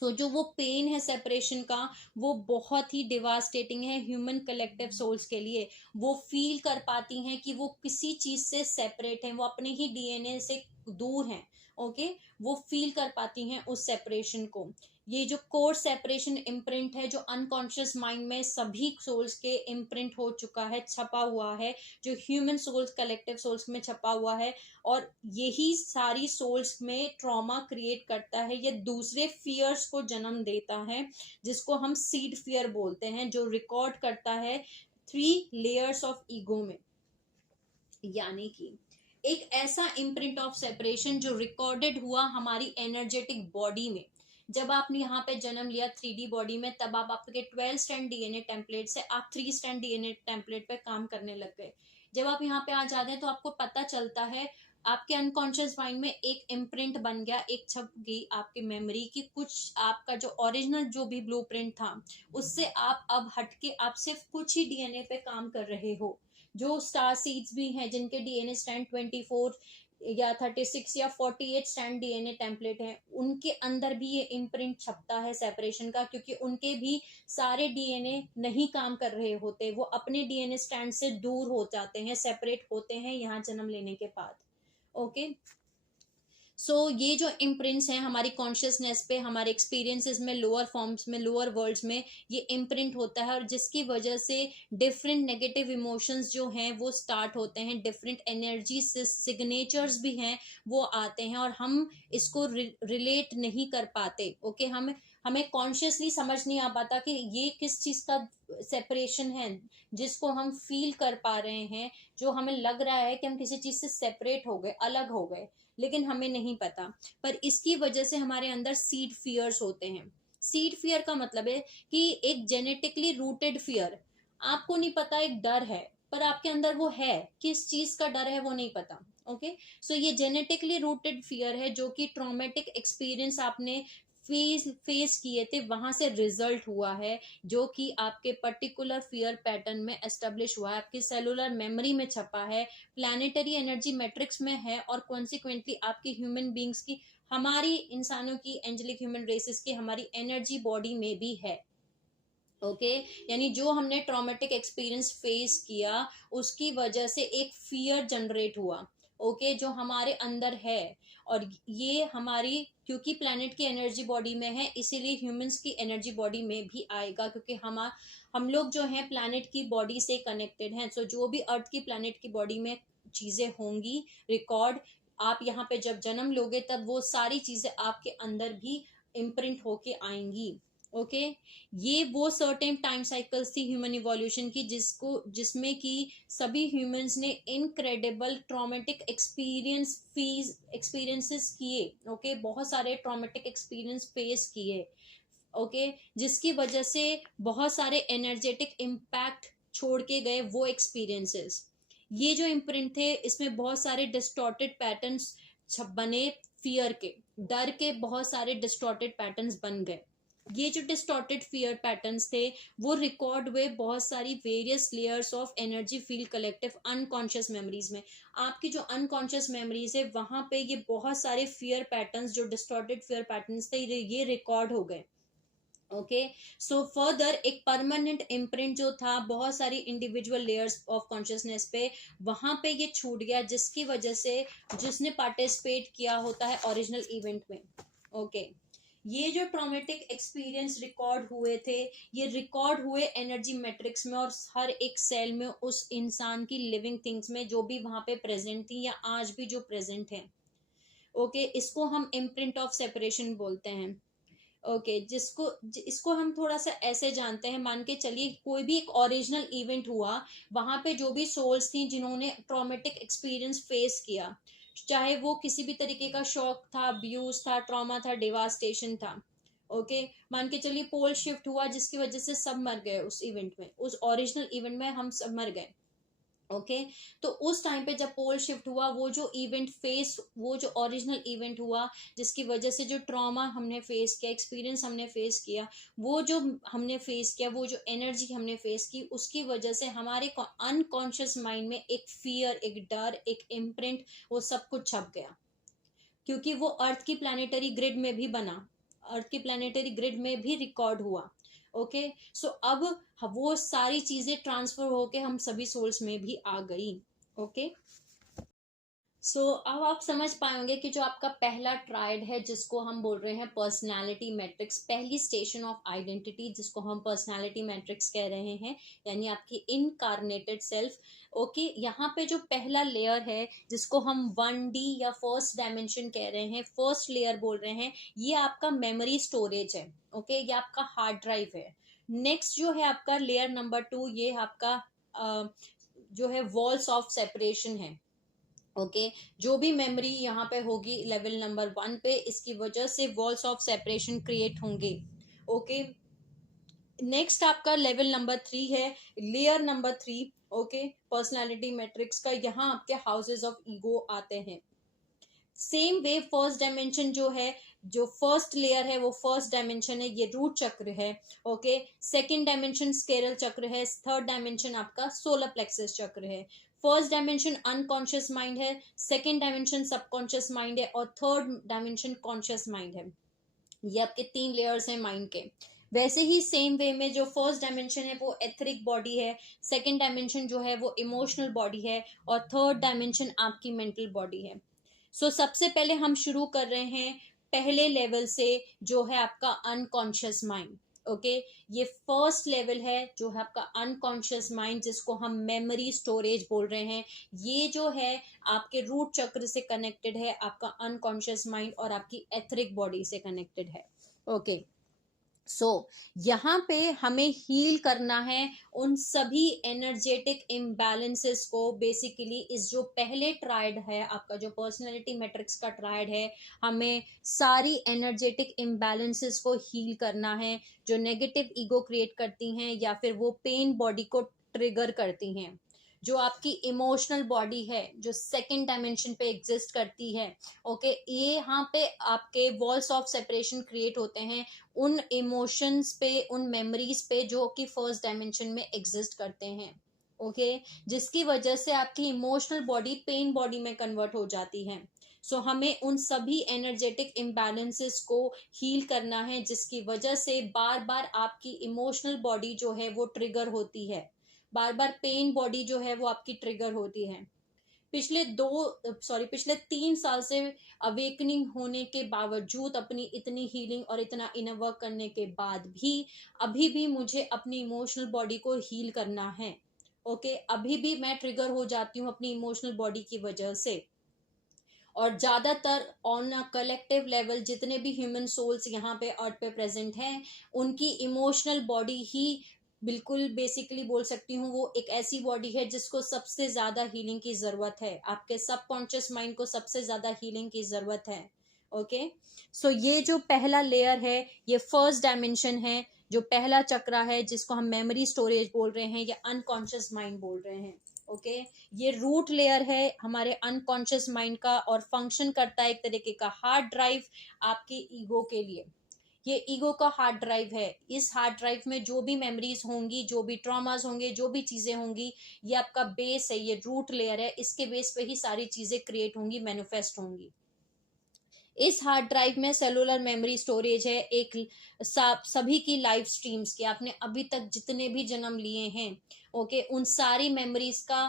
जो वो पेन है सेपरेशन का, वो बहुत ही डिवास्टेटिंग है ह्यूमन कलेक्टिव सोल्स के लिए। वो फील कर पाती हैं कि वो किसी चीज से सेपरेट हैं, वो अपने ही डीएनए से दूर हैं। ओके, वो फील कर पाती हैं उस सेपरेशन को। ये जो कोर सेपरेशन इम्प्रिंट है, जो अनकॉन्शियस माइंड में सभी सोल्स के इम्प्रिंट हो चुका है, छपा हुआ है, जो ह्यूमन सोल्स कलेक्टिव सोल्स में छपा हुआ है, और यही सारी सोल्स में ट्रॉमा क्रिएट करता है। ये दूसरे फियर्स को जन्म देता है, जिसको हम सीड फियर बोलते हैं, जो रिकॉर्ड करता है 3 लेयर्स ऑफ ईगो में। यानी कि एक ऐसा इम्प्रिंट ऑफ सेपरेशन जो रिकॉर्डेड हुआ हमारी एनर्जेटिक बॉडी में। जब आपने यहाँ पे जन्म लिया 3D बॉडी में, तब आप आपके 12 स्ट्रैंड डीएनए टेम्पलेट से आप 3 स्ट्रैंड डीएनए टेम्पलेट पे काम करने लग गए। जब आप यहाँ पे आ जाते हैं तो आपको पता चलता है, आपके अनकॉन्शियस माइंड में एक इम्प्रिंट बन गया, एक छप गई आपकी मेमोरी की, कुछ आपका जो ओरिजिनल जो भी ब्लूप्रिंट था उससे आप अब हटके आप सिर्फ कुछ ही डीएनए पे काम कर रहे हो। जो स्टार सीड्स भी हैं जिनके डीएनए स्ट्रैंड 24 या 36 या 48 स्ट्रैंड डीएनए टेम्पलेट है, उनके अंदर भी ये इम्प्रिंट छपता है सेपरेशन का, क्योंकि उनके भी सारे डीएनए नहीं काम कर रहे होते, वो अपने डीएनए स्ट्रैंड से दूर हो जाते हैं, सेपरेट होते हैं यहाँ जन्म लेने के बाद। ओके, ये जो इम्प्रिंट्स हैं हमारी कॉन्शियसनेस पे, हमारे एक्सपीरियंसेस में, लोअर फॉर्म्स में, लोअर वर्ल्ड्स में ये इम्प्रिंट होता है, और जिसकी वजह से डिफरेंट नेगेटिव इमोशंस जो हैं वो स्टार्ट होते हैं, डिफरेंट एनर्जी सिग्नेचर्स भी हैं वो आते हैं, और हम इसको रिलेट नहीं कर पाते। ओके, हमें कॉन्शियसली समझ नहीं आ पाता कि ये किस चीज का सेपरेशन है जिसको हम फील कर पा रहे हैं, जो हमें लग रहा है कि हम किसी चीज से सेपरेट हो गए, अलग हो गए, लेकिन हमें नहीं पता। पर इसकी वजह से हमारे अंदर सीड फियर्स होते हैं। सीड फियर का मतलब है कि एक जेनेटिकली रूटेड फियर, आपको नहीं पता, एक डर है, पर आपके अंदर वो है, किस चीज का डर है वो नहीं पता। ओके, ये जेनेटिकली रूटेड फियर है, जो कि ट्रॉमेटिक एक्सपीरियंस आपने फेस किए थे, वहां से रिजल्ट हुआ है, जो कि आपके पर्टिकुलर फियर पैटर्न में एस्टेब्लिश हुआ है, आपकी सेलुलर मेमोरी में छपा है, प्लानिटरी एनर्जी मैट्रिक्स में है, और कॉन्सिक्वेंटली आपकी ह्यूमन बींग्स की, हमारी इंसानों की, एंजेलिक ह्यूमन रेसेस की, हमारी एनर्जी बॉडी में भी है। ओके, यानी जो हमने ट्रॉमेटिक एक्सपीरियंस फेस किया उसकी वजह से एक फियर जनरेट हुआ। ओके, जो हमारे अंदर है, और ये हमारी, क्योंकि प्लैनेट की एनर्जी बॉडी में है, इसीलिए ह्यूमंस की एनर्जी बॉडी में भी आएगा, क्योंकि हम लोग जो हैं प्लैनेट की बॉडी से कनेक्टेड हैं। जो भी अर्थ की प्लैनेट की बॉडी में चीजें होंगी रिकॉर्ड, आप यहाँ पे जब जन्म लोगे तब वो सारी चीजें आपके अंदर भी इम्प्रिंट होके आएंगी। ओके, ये वो सर्टेन टाइम साइकिल्स थी ह्यूमन इवोल्यूशन की, जिसमें कि सभी ह्यूमंस ने इनक्रेडिबल ट्रॉमेटिक एक्सपीरियंसेस किए। ओके, बहुत सारे ट्रॉमेटिक एक्सपीरियंस फेस किए। ओके, जिसकी वजह से बहुत सारे एनर्जेटिक इम्पैक्ट छोड़ के गए वो एक्सपीरियंसेस। ये जो इम्प्रिंट थे, इसमें बहुत सारे डिस्टॉर्टेड पैटर्न्स बने, फियर के, डर के बहुत सारे डिस्टॉर्टेड पैटर्न्स बन गए। ये जो डिस्टॉर्टेड फियर पैटर्न्स थे वो रिकॉर्ड हुए बहुत सारी various layers of energy field collective unconscious memories में। आपकी जो अनकॉन्शियस मेमोरीज है वहां पे ये बहुत सारे फियर पैटर्न्स, जो डिस्टॉर्टेड फियर पैटर्न्स थे, ये रिकॉर्ड हो गए। ओके, फर्दर एक परमानेंट इम्प्रिंट जो था बहुत सारी इंडिविजुअल लेयर्स ऑफ कॉन्शियसनेस पे, वहां पे ये छूट गया, जिसकी वजह से जिसने पार्टिसिपेट किया होता है ओरिजिनल इवेंट में। ओके, ये जो ट्रॉमेटिक एक्सपीरियंस रिकॉर्ड हुए थे, ये रिकॉर्ड हुए एनर्जी मैट्रिक्स में और हर एक सेल में, उस इंसान की लिविंग थिंग्स में जो भी वहां पे प्रेजेंट थी या आज भी जो प्रेजेंट है। ओके, इसको हम इम्प्रिंट ऑफ सेपरेशन बोलते हैं। ओके, इसको हम थोड़ा सा ऐसे जानते हैं, मान के चलिए कोई भी एक ओरिजिनल इवेंट हुआ, वहां पे जो भी सोल्स थी जिन्होंने ट्रॉमेटिक एक्सपीरियंस फेस किया, चाहे वो किसी भी तरीके का शॉक था, अब्यूज था, ट्रॉमा था, डिवास्टेशन था। ओके, मान के चलिए पोल शिफ्ट हुआ जिसकी वजह से सब मर गए उस इवेंट में, उस ओरिजिनल इवेंट में हम सब मर गए। ओके, तो उस टाइम पे जब पोल शिफ्ट हुआ, वो जो ओरिजिनल इवेंट हुआ, जिसकी वजह से जो ट्रॉमा हमने फेस किया, एक्सपीरियंस हमने फेस किया, वो जो हमने फेस किया, वो जो एनर्जी हमने फेस की, उसकी वजह से हमारे अनकॉन्शियस माइंड में एक फियर, एक डर, एक इम्प्रिंट, वो सब कुछ छप गया। क्योंकि वो अर्थ की प्लानिटरी ग्रिड में भी बना, अर्थ की प्लानिटरी ग्रिड में भी रिकॉर्ड हुआ। ओके, सो अब वो सारी चीजें ट्रांसफर होके हम सभी सोल्स में भी आ गई। ओके, अब आप समझ पाएंगे कि जो आपका पहला ट्रायड है, जिसको हम बोल रहे हैं पर्सनालिटी मैट्रिक्स, पहली स्टेशन ऑफ आइडेंटिटी, जिसको हम पर्सनालिटी मैट्रिक्स कह रहे हैं, यानी आपकी इनकारनेटेड सेल्फ। ओके, यहाँ पे जो पहला लेयर है, जिसको हम 1D या फर्स्ट डायमेंशन कह रहे हैं, फर्स्ट लेयर बोल रहे हैं, ये आपका मेमोरी स्टोरेज है। ओके, ये आपका हार्ड ड्राइव है। नेक्स्ट जो है आपका लेयर नंबर 2, ये आपका जो है वॉल्स ऑफ सेपरेशन है। ओके, जो भी मेमोरी यहाँ पे होगी लेवल नंबर 1 पे, इसकी वजह से वॉल्स ऑफ सेपरेशन क्रिएट होंगे। ओके, नेक्स्ट आपका लेवल नंबर 3 है, layer number 3। Okay, personality matrix का, यहाँ आपके हाउसेस ऑफ ईगो आते हैं। सेम वे फर्स्ट डायमेंशन जो है, जो फर्स्ट लेयर है वो फर्स्ट डायमेंशन है, ये रूट चक्र है। ओके, सेकंड डायमेंशन स्केरल चक्र है, थर्ड डायमेंशन आपका सोलर प्लेक्सस चक्र है। फर्स्ट डायमेंशन अनकॉन्शियस माइंड है, सेकंड डायमेंशन सबकॉन्शियस माइंड है, और थर्ड डायमेंशन कॉन्शियस माइंड है। ये आपके 3 लेयर्स हैं माइंड के। वैसे ही सेम वे में जो फर्स्ट डायमेंशन है वो एथरिक बॉडी है, सेकंड डायमेंशन जो है वो इमोशनल बॉडी है, और थर्ड डायमेंशन आपकी मेंटल बॉडी है। सबसे पहले हम शुरू कर रहे हैं पहले लेवल से, जो है आपका अनकॉन्शियस माइंड। ओके, ये फर्स्ट लेवल है, जो है आपका अनकॉन्शियस माइंड, जिसको हम मेमोरी स्टोरेज बोल रहे हैं। ये जो है आपके रूट चक्र से कनेक्टेड है, आपका अनकॉन्शियस माइंड, और आपकी एथरिक बॉडी से कनेक्टेड है। ओके, यहाँ पे हमें हील करना है उन सभी एनर्जेटिक इम्बैलेंसेस को। बेसिकली इस जो पहले ट्रायड है आपका, जो पर्सनालिटी मैट्रिक्स का ट्रायड है, हमें सारी एनर्जेटिक इम्बैलेंसेस को हील करना है, जो नेगेटिव ईगो क्रिएट करती हैं या फिर वो पेन बॉडी को ट्रिगर करती हैं। जो आपकी इमोशनल बॉडी है, जो सेकंड डायमेंशन पे एग्जिस्ट करती है। ओके, ये यहाँ पे आपके वॉल्स ऑफ सेपरेशन क्रिएट होते हैं उन इमोशंस पे, उन मेमोरीज पे जो कि फर्स्ट डायमेंशन में एग्जिस्ट करते हैं। ओके, जिसकी वजह से आपकी इमोशनल बॉडी पेन बॉडी में कन्वर्ट हो जाती है। हमें उन सभी एनर्जेटिक इम्बैलेंसेस को हील करना है, जिसकी वजह से बार बार आपकी इमोशनल बॉडी जो है वो ट्रिगर होती है, बार बार पेन बॉडी जो है वो आपकी ट्रिगर होती है। पिछले 3 साल से अवेकनिंग होने के बावजूद, अपनी इतनी हीलिंग और इतना इनर वर्क करने के बाद भी, अभी भी मुझे अपनी इमोशनल बॉडी को हील करना है। ओके, अभी भी मैं ट्रिगर हो जाती हूँ अपनी इमोशनल बॉडी की वजह से। और ज्यादातर ऑन अ कलेक्टिव लेवल जितने भी ह्यूमन सोल्स यहाँ पे अर्थ पे प्रेजेंट हैं, उनकी इमोशनल बॉडी ही, बिल्कुल बेसिकली बोल सकती हूँ, वो एक ऐसी बॉडी है जिसको सबसे ज्यादा हीलिंग की जरूरत है। आपके सबकॉन्शियस माइंड को सबसे ज्यादा हीलिंग की जरूरत है। ओके, ये जो पहला लेयर है, ये फर्स्ट डायमेंशन है, जो पहला चक्रा है, जिसको हम मेमोरी स्टोरेज बोल रहे हैं या अनकॉन्शियस माइंड बोल रहे हैं। ओके, ये रूट लेयर है हमारे अनकॉन्शियस माइंड का, और फंक्शन करता है एक तरीके का हार्ड ड्राइव आपके ईगो के लिए। ये ईगो का हार्ड ड्राइव है। इस हार्ड ड्राइव में जो भी मेमोरीज होंगी, जो भी ट्रॉमास होंगे, जो भी चीजें होंगी, ये आपका बेस है, ये रूट लेयर है, इसके बेस पे ही सारी चीजें क्रिएट होंगी, मैनिफेस्ट होंगी। इस हार्ड ड्राइव में सेलुलर मेमोरी स्टोरेज है, एक सभी की लाइफ स्ट्रीम्स के, आपने अभी तक जितने भी जन्म लिए हैं, ओके, उन सारी मेमोरीज का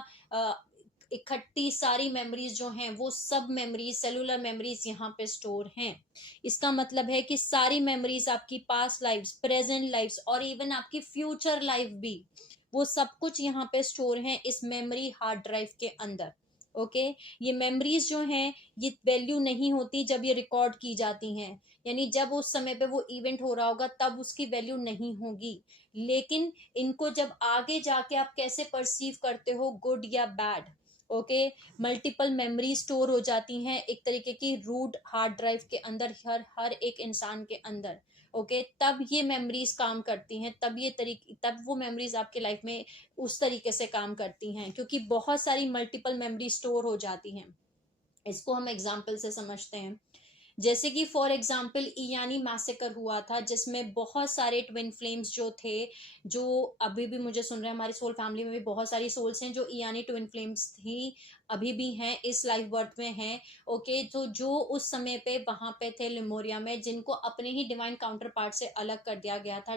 इकट्ठी सारी मेमोरीज जो हैं वो सब मेमोरीज, सेलुलर मेमोरीज यहाँ पे स्टोर हैं। इसका मतलब है कि सारी मेमोरीज, आपकी पास्ट लाइफ्स, प्रेजेंट लाइफ्स और इवन आपकी फ्यूचर लाइफ भी, वो सब कुछ यहाँ पे स्टोर है इस मेमोरी हार्ड ड्राइव के अंदर। ओके, ये मेमोरीज जो हैं ये वैल्यू नहीं होती जब ये रिकॉर्ड की जाती हैं, यानी जब उस समय पे वो इवेंट हो रहा होगा तब उसकी वैल्यू नहीं होगी। लेकिन इनको जब आगे जाके आप कैसे परसीव करते हो, गुड या bad, okay, multiple memory store हो जाती हैं एक तरीके की रूट हार्ड ड्राइव के अंदर, हर हर एक इंसान के अंदर। ओके, तब ये मेमोरीज काम करती हैं, तब वो मेमोरीज आपके लाइफ में उस तरीके से काम करती हैं, क्योंकि बहुत सारी मल्टीपल मेमोरी स्टोर हो जाती हैं। इसको हम एग्जाम्पल से समझते हैं। जैसे कि फॉर एग्जाम्पल इयानी मैसेकर हुआ था, जिसमें बहुत सारे ट्विन फ्लेम्स जो थे, जो अभी भी मुझे सुन रहे हैं, हमारी सोल फैमिली में भी बहुत सारी सोल्स हैं जो इयानी ट्विन फ्लेम्स थी, अभी भी हैं, इस लाइफ बर्थ में हैं। ओके, तो जो उस समय पे वहां पे थे लिमोरिया में, जिनको अपने ही डिवाइन काउंटर पार्ट से अलग कर दिया गया था,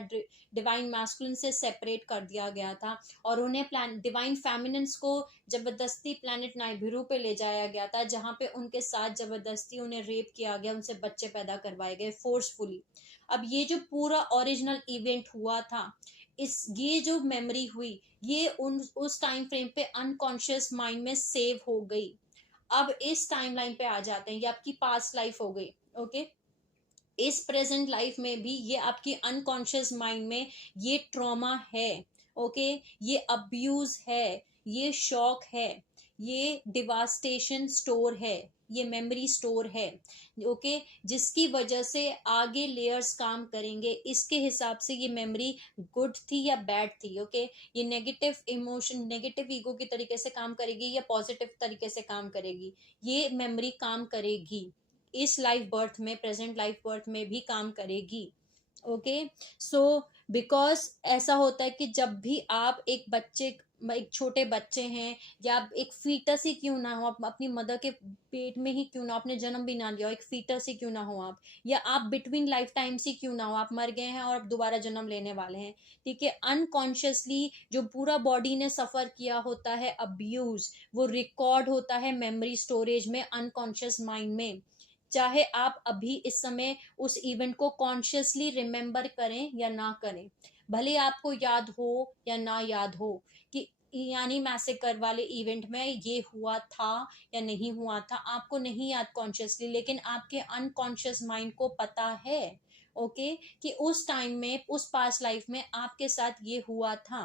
डिवाइन मैस्कुलिन से सेपरेट कर दिया गया था, और उन्हें डिवाइन फेमिनिन्स को जबरदस्ती प्लैनेट नाइबिरू पे ले जाया गया था, जहां पे उनके साथ जबरदस्ती उन्हें रेप किया गया, उनसे बच्चे पैदा करवाए गए फोर्सफुली। अब ये जो पूरा ओरिजिनल इवेंट हुआ था, ये जो मेमोरी हुई, ये उस टाइम फ्रेम पे अनकॉन्शियस माइंड में सेव हो गई। अब इस टाइमलाइन पे आ जाते हैं, ये आपकी पास्ट लाइफ हो गई। ओके, इस प्रेजेंट लाइफ में भी ये आपकी अनकॉन्शियस माइंड में ये ट्रॉमा है। ओके, ये अब्यूज है, ये शॉक है, ये डिवास्टेशन स्टोर है, ये मेमोरी स्टोर है। ओके, जिसकी वजह से आगे लेयर्स काम करेंगे, इसके हिसाब से ये मेमोरी गुड थी या बैड थी। ओके, ये नेगेटिव इमोशन, नेगेटिव ईगो की तरीके से काम करेगी या पॉजिटिव तरीके से काम करेगी, ये मेमोरी काम करेगी। इस लाइफ बर्थ में, प्रेजेंट लाइफ बर्थ में भी काम करेगी। ओके, सो बिकॉज ऐसा होता है कि जब भी आप एक छोटे बच्चे हैं, या आप एक फीटस ही क्यों ना हो, आप अपनी मदर के पेट में ही क्यों ना, आपने जन्म भी ना लिया हो, एक फीटस ही क्यों ना हो आप, या आप बिटवीन लाइफ टाइम्स ही क्यों ना हो, आप मर गए हैं और आप दोबारा जन्म लेने वाले हैं। ठीक है, अनकॉन्शियसली जो पूरा बॉडी ने सफर किया होता है अब्यूज, वो रिकॉर्ड होता है मेमोरी स्टोरेज में, अनकॉन्शियस माइंड में। चाहे आप अभी इस समय उस इवेंट को कॉन्शियसली रिमेम्बर करें या ना करें, भले आपको याद हो या ना याद हो कि यानी मैसेकर वाले इवेंट में ये हुआ था या नहीं हुआ था, आपको नहीं याद कॉन्शियसली, लेकिन आपके अनकॉन्शियस माइंड को पता है। ओके, कि उस टाइम में, उस पास्ट लाइफ में आपके साथ ये हुआ था।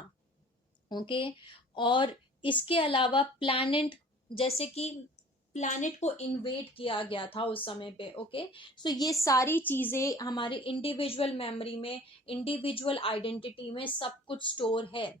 ओके, और इसके अलावा प्लैनेट, जैसे कि प्लैनेट को इन्वेड किया गया था उस समय पे। ओके, सो ये सारी चीजें हमारे इंडिविजुअल मेमोरी में, इंडिविजुअल आइडेंटिटी में सब कुछ स्टोर है।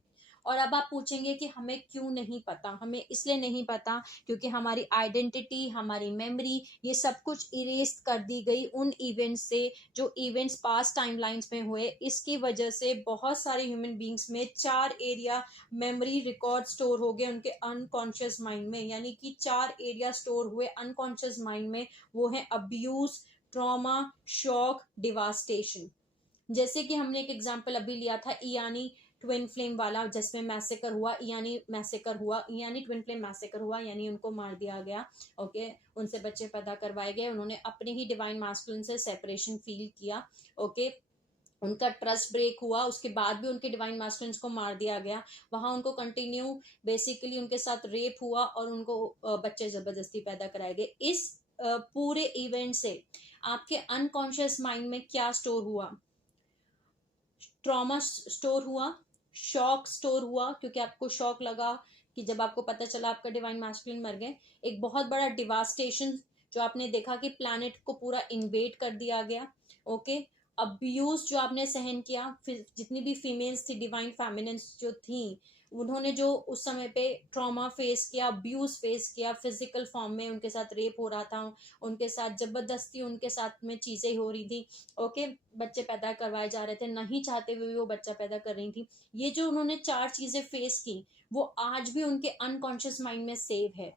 और अब आप पूछेंगे कि हमें क्यों नहीं पता, हमें इसलिए नहीं पता क्योंकि हमारी आइडेंटिटी, हमारी मेमोरी, ये सब कुछ इरेज कर दी गई उन इवेंट्स से, जो इवेंट्स पास्ट टाइमलाइंस में हुए। इसकी वजह से बहुत सारे ह्यूमन बींग्स में 4 एरिया मेमोरी रिकॉर्ड स्टोर हो गए उनके अनकॉन्शियस माइंड में, यानी कि 4 एरिया स्टोर हुए अनकॉन्शियस माइंड में। वो है अब्यूज, ट्रॉमा, शॉक, डिवास्टेशन। जैसे कि हमने एक एग्जांपल अभी लिया था इयानी ट्विन फ्लेम वाला, जिसमें मैसेकर हुआ, इयानी ट्विन फ्लेम मैसेकर हुआ, यानी उनको मार दिया गया। ओके, उनसे बच्चे पैदा करवाए गए, उन्होंने अपने ही डिवाइन मास्कुलिन से सेपरेशन फील किया। ओके, उनका ट्रस्ट ब्रेक हुआ, उसके बाद भी उनके डिवाइन मास्टर्स को मार दिया गया, वहां उनको कंटिन्यू बेसिकली उनके साथ रेप हुआ और उनको बच्चे जबरदस्ती पैदा कराए गए। इस पूरे इवेंट से आपके अनकॉन्शियस माइंड में क्या स्टोर हुआ? ट्रॉमा स्टोर हुआ, शॉक स्टोर हुआ, क्योंकि आपको शॉक लगा कि जब आपको पता चला आपका डिवाइन मैस्कुलिन मर गए। एक बहुत बड़ा डिवास्टेशन, जो आपने देखा कि प्लैनेट को पूरा इन्वेड कर दिया गया। ओके, अब्यूज जो आपने सहन किया, फिर जितनी भी फीमेल्स थी, डिवाइन फेमिनिन्स जो थी, उन्होंने जो उस समय पे ट्रॉमा फेस किया, अब्यूज फेस किया, फिजिकल फॉर्म में उनके साथ रेप हो रहा था, उनके साथ जबरदस्ती उनके साथ में चीजें हो रही थी। ओके, बच्चे पैदा करवाए जा रहे थे, नहीं चाहते हुए भी वो बच्चा पैदा कर रही थी। ये जो उन्होंने 4 चीजें फेस की, वो आज भी उनके अनकॉन्शियस माइंड में सेव है।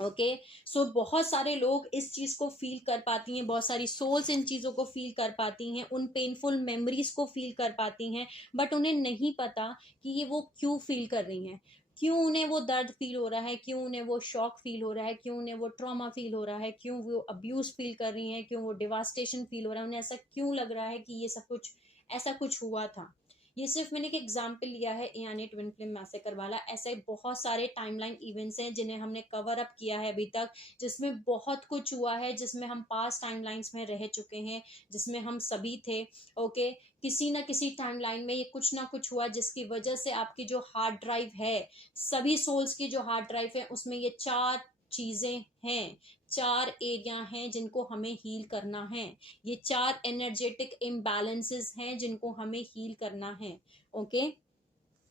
ओके, सो बहुत सारे लोग इस चीज को फील कर पाती हैं, बहुत सारी सोल्स इन चीजों को फील कर पाती हैं, उन पेनफुल मेमोरीज को फील कर पाती हैं, बट उन्हें नहीं पता कि ये वो क्यों फील कर रही हैं। क्यों उन्हें वो दर्द फील हो रहा है, क्यों उन्हें वो शॉक फील हो रहा है, क्यों उन्हें वो ट्रॉमा फील हो रहा है, क्यों वो अब्यूज फील कर रही हैं, क्यों वो डिवास्टेशन फील हो रहा है, उन्हें ऐसा क्यों लग रहा है कि ये सब कुछ ऐसा कुछ हुआ था। ये सिर्फ मैंने एक एग्जाम्पल लिया है इयानी ट्विन फ्लेम मैसेकर वाला। ऐसे बहुत सारे टाइमलाइन इवेंट्स हैं जिन्हें हमने कवर अप किया है अभी तक, जिसमें बहुत कुछ हुआ है, जिसमें हम पास्ट टाइमलाइंस में रह चुके हैं, जिसमें हम सभी थे। ओके, किसी ना किसी टाइमलाइन में ये कुछ ना कुछ हुआ जिसकी वजह से आपकी जो हार्ड ड्राइव है, सभी सोल्स की जो हार्ड ड्राइव है, उसमें ये 4 चीजें हैं, 4 एरिया हैं जिनको हमें हील करना है। ये 4 एनर्जेटिक इम्बैलेंसेस हैं जिनको हमें हील करना है। ओके,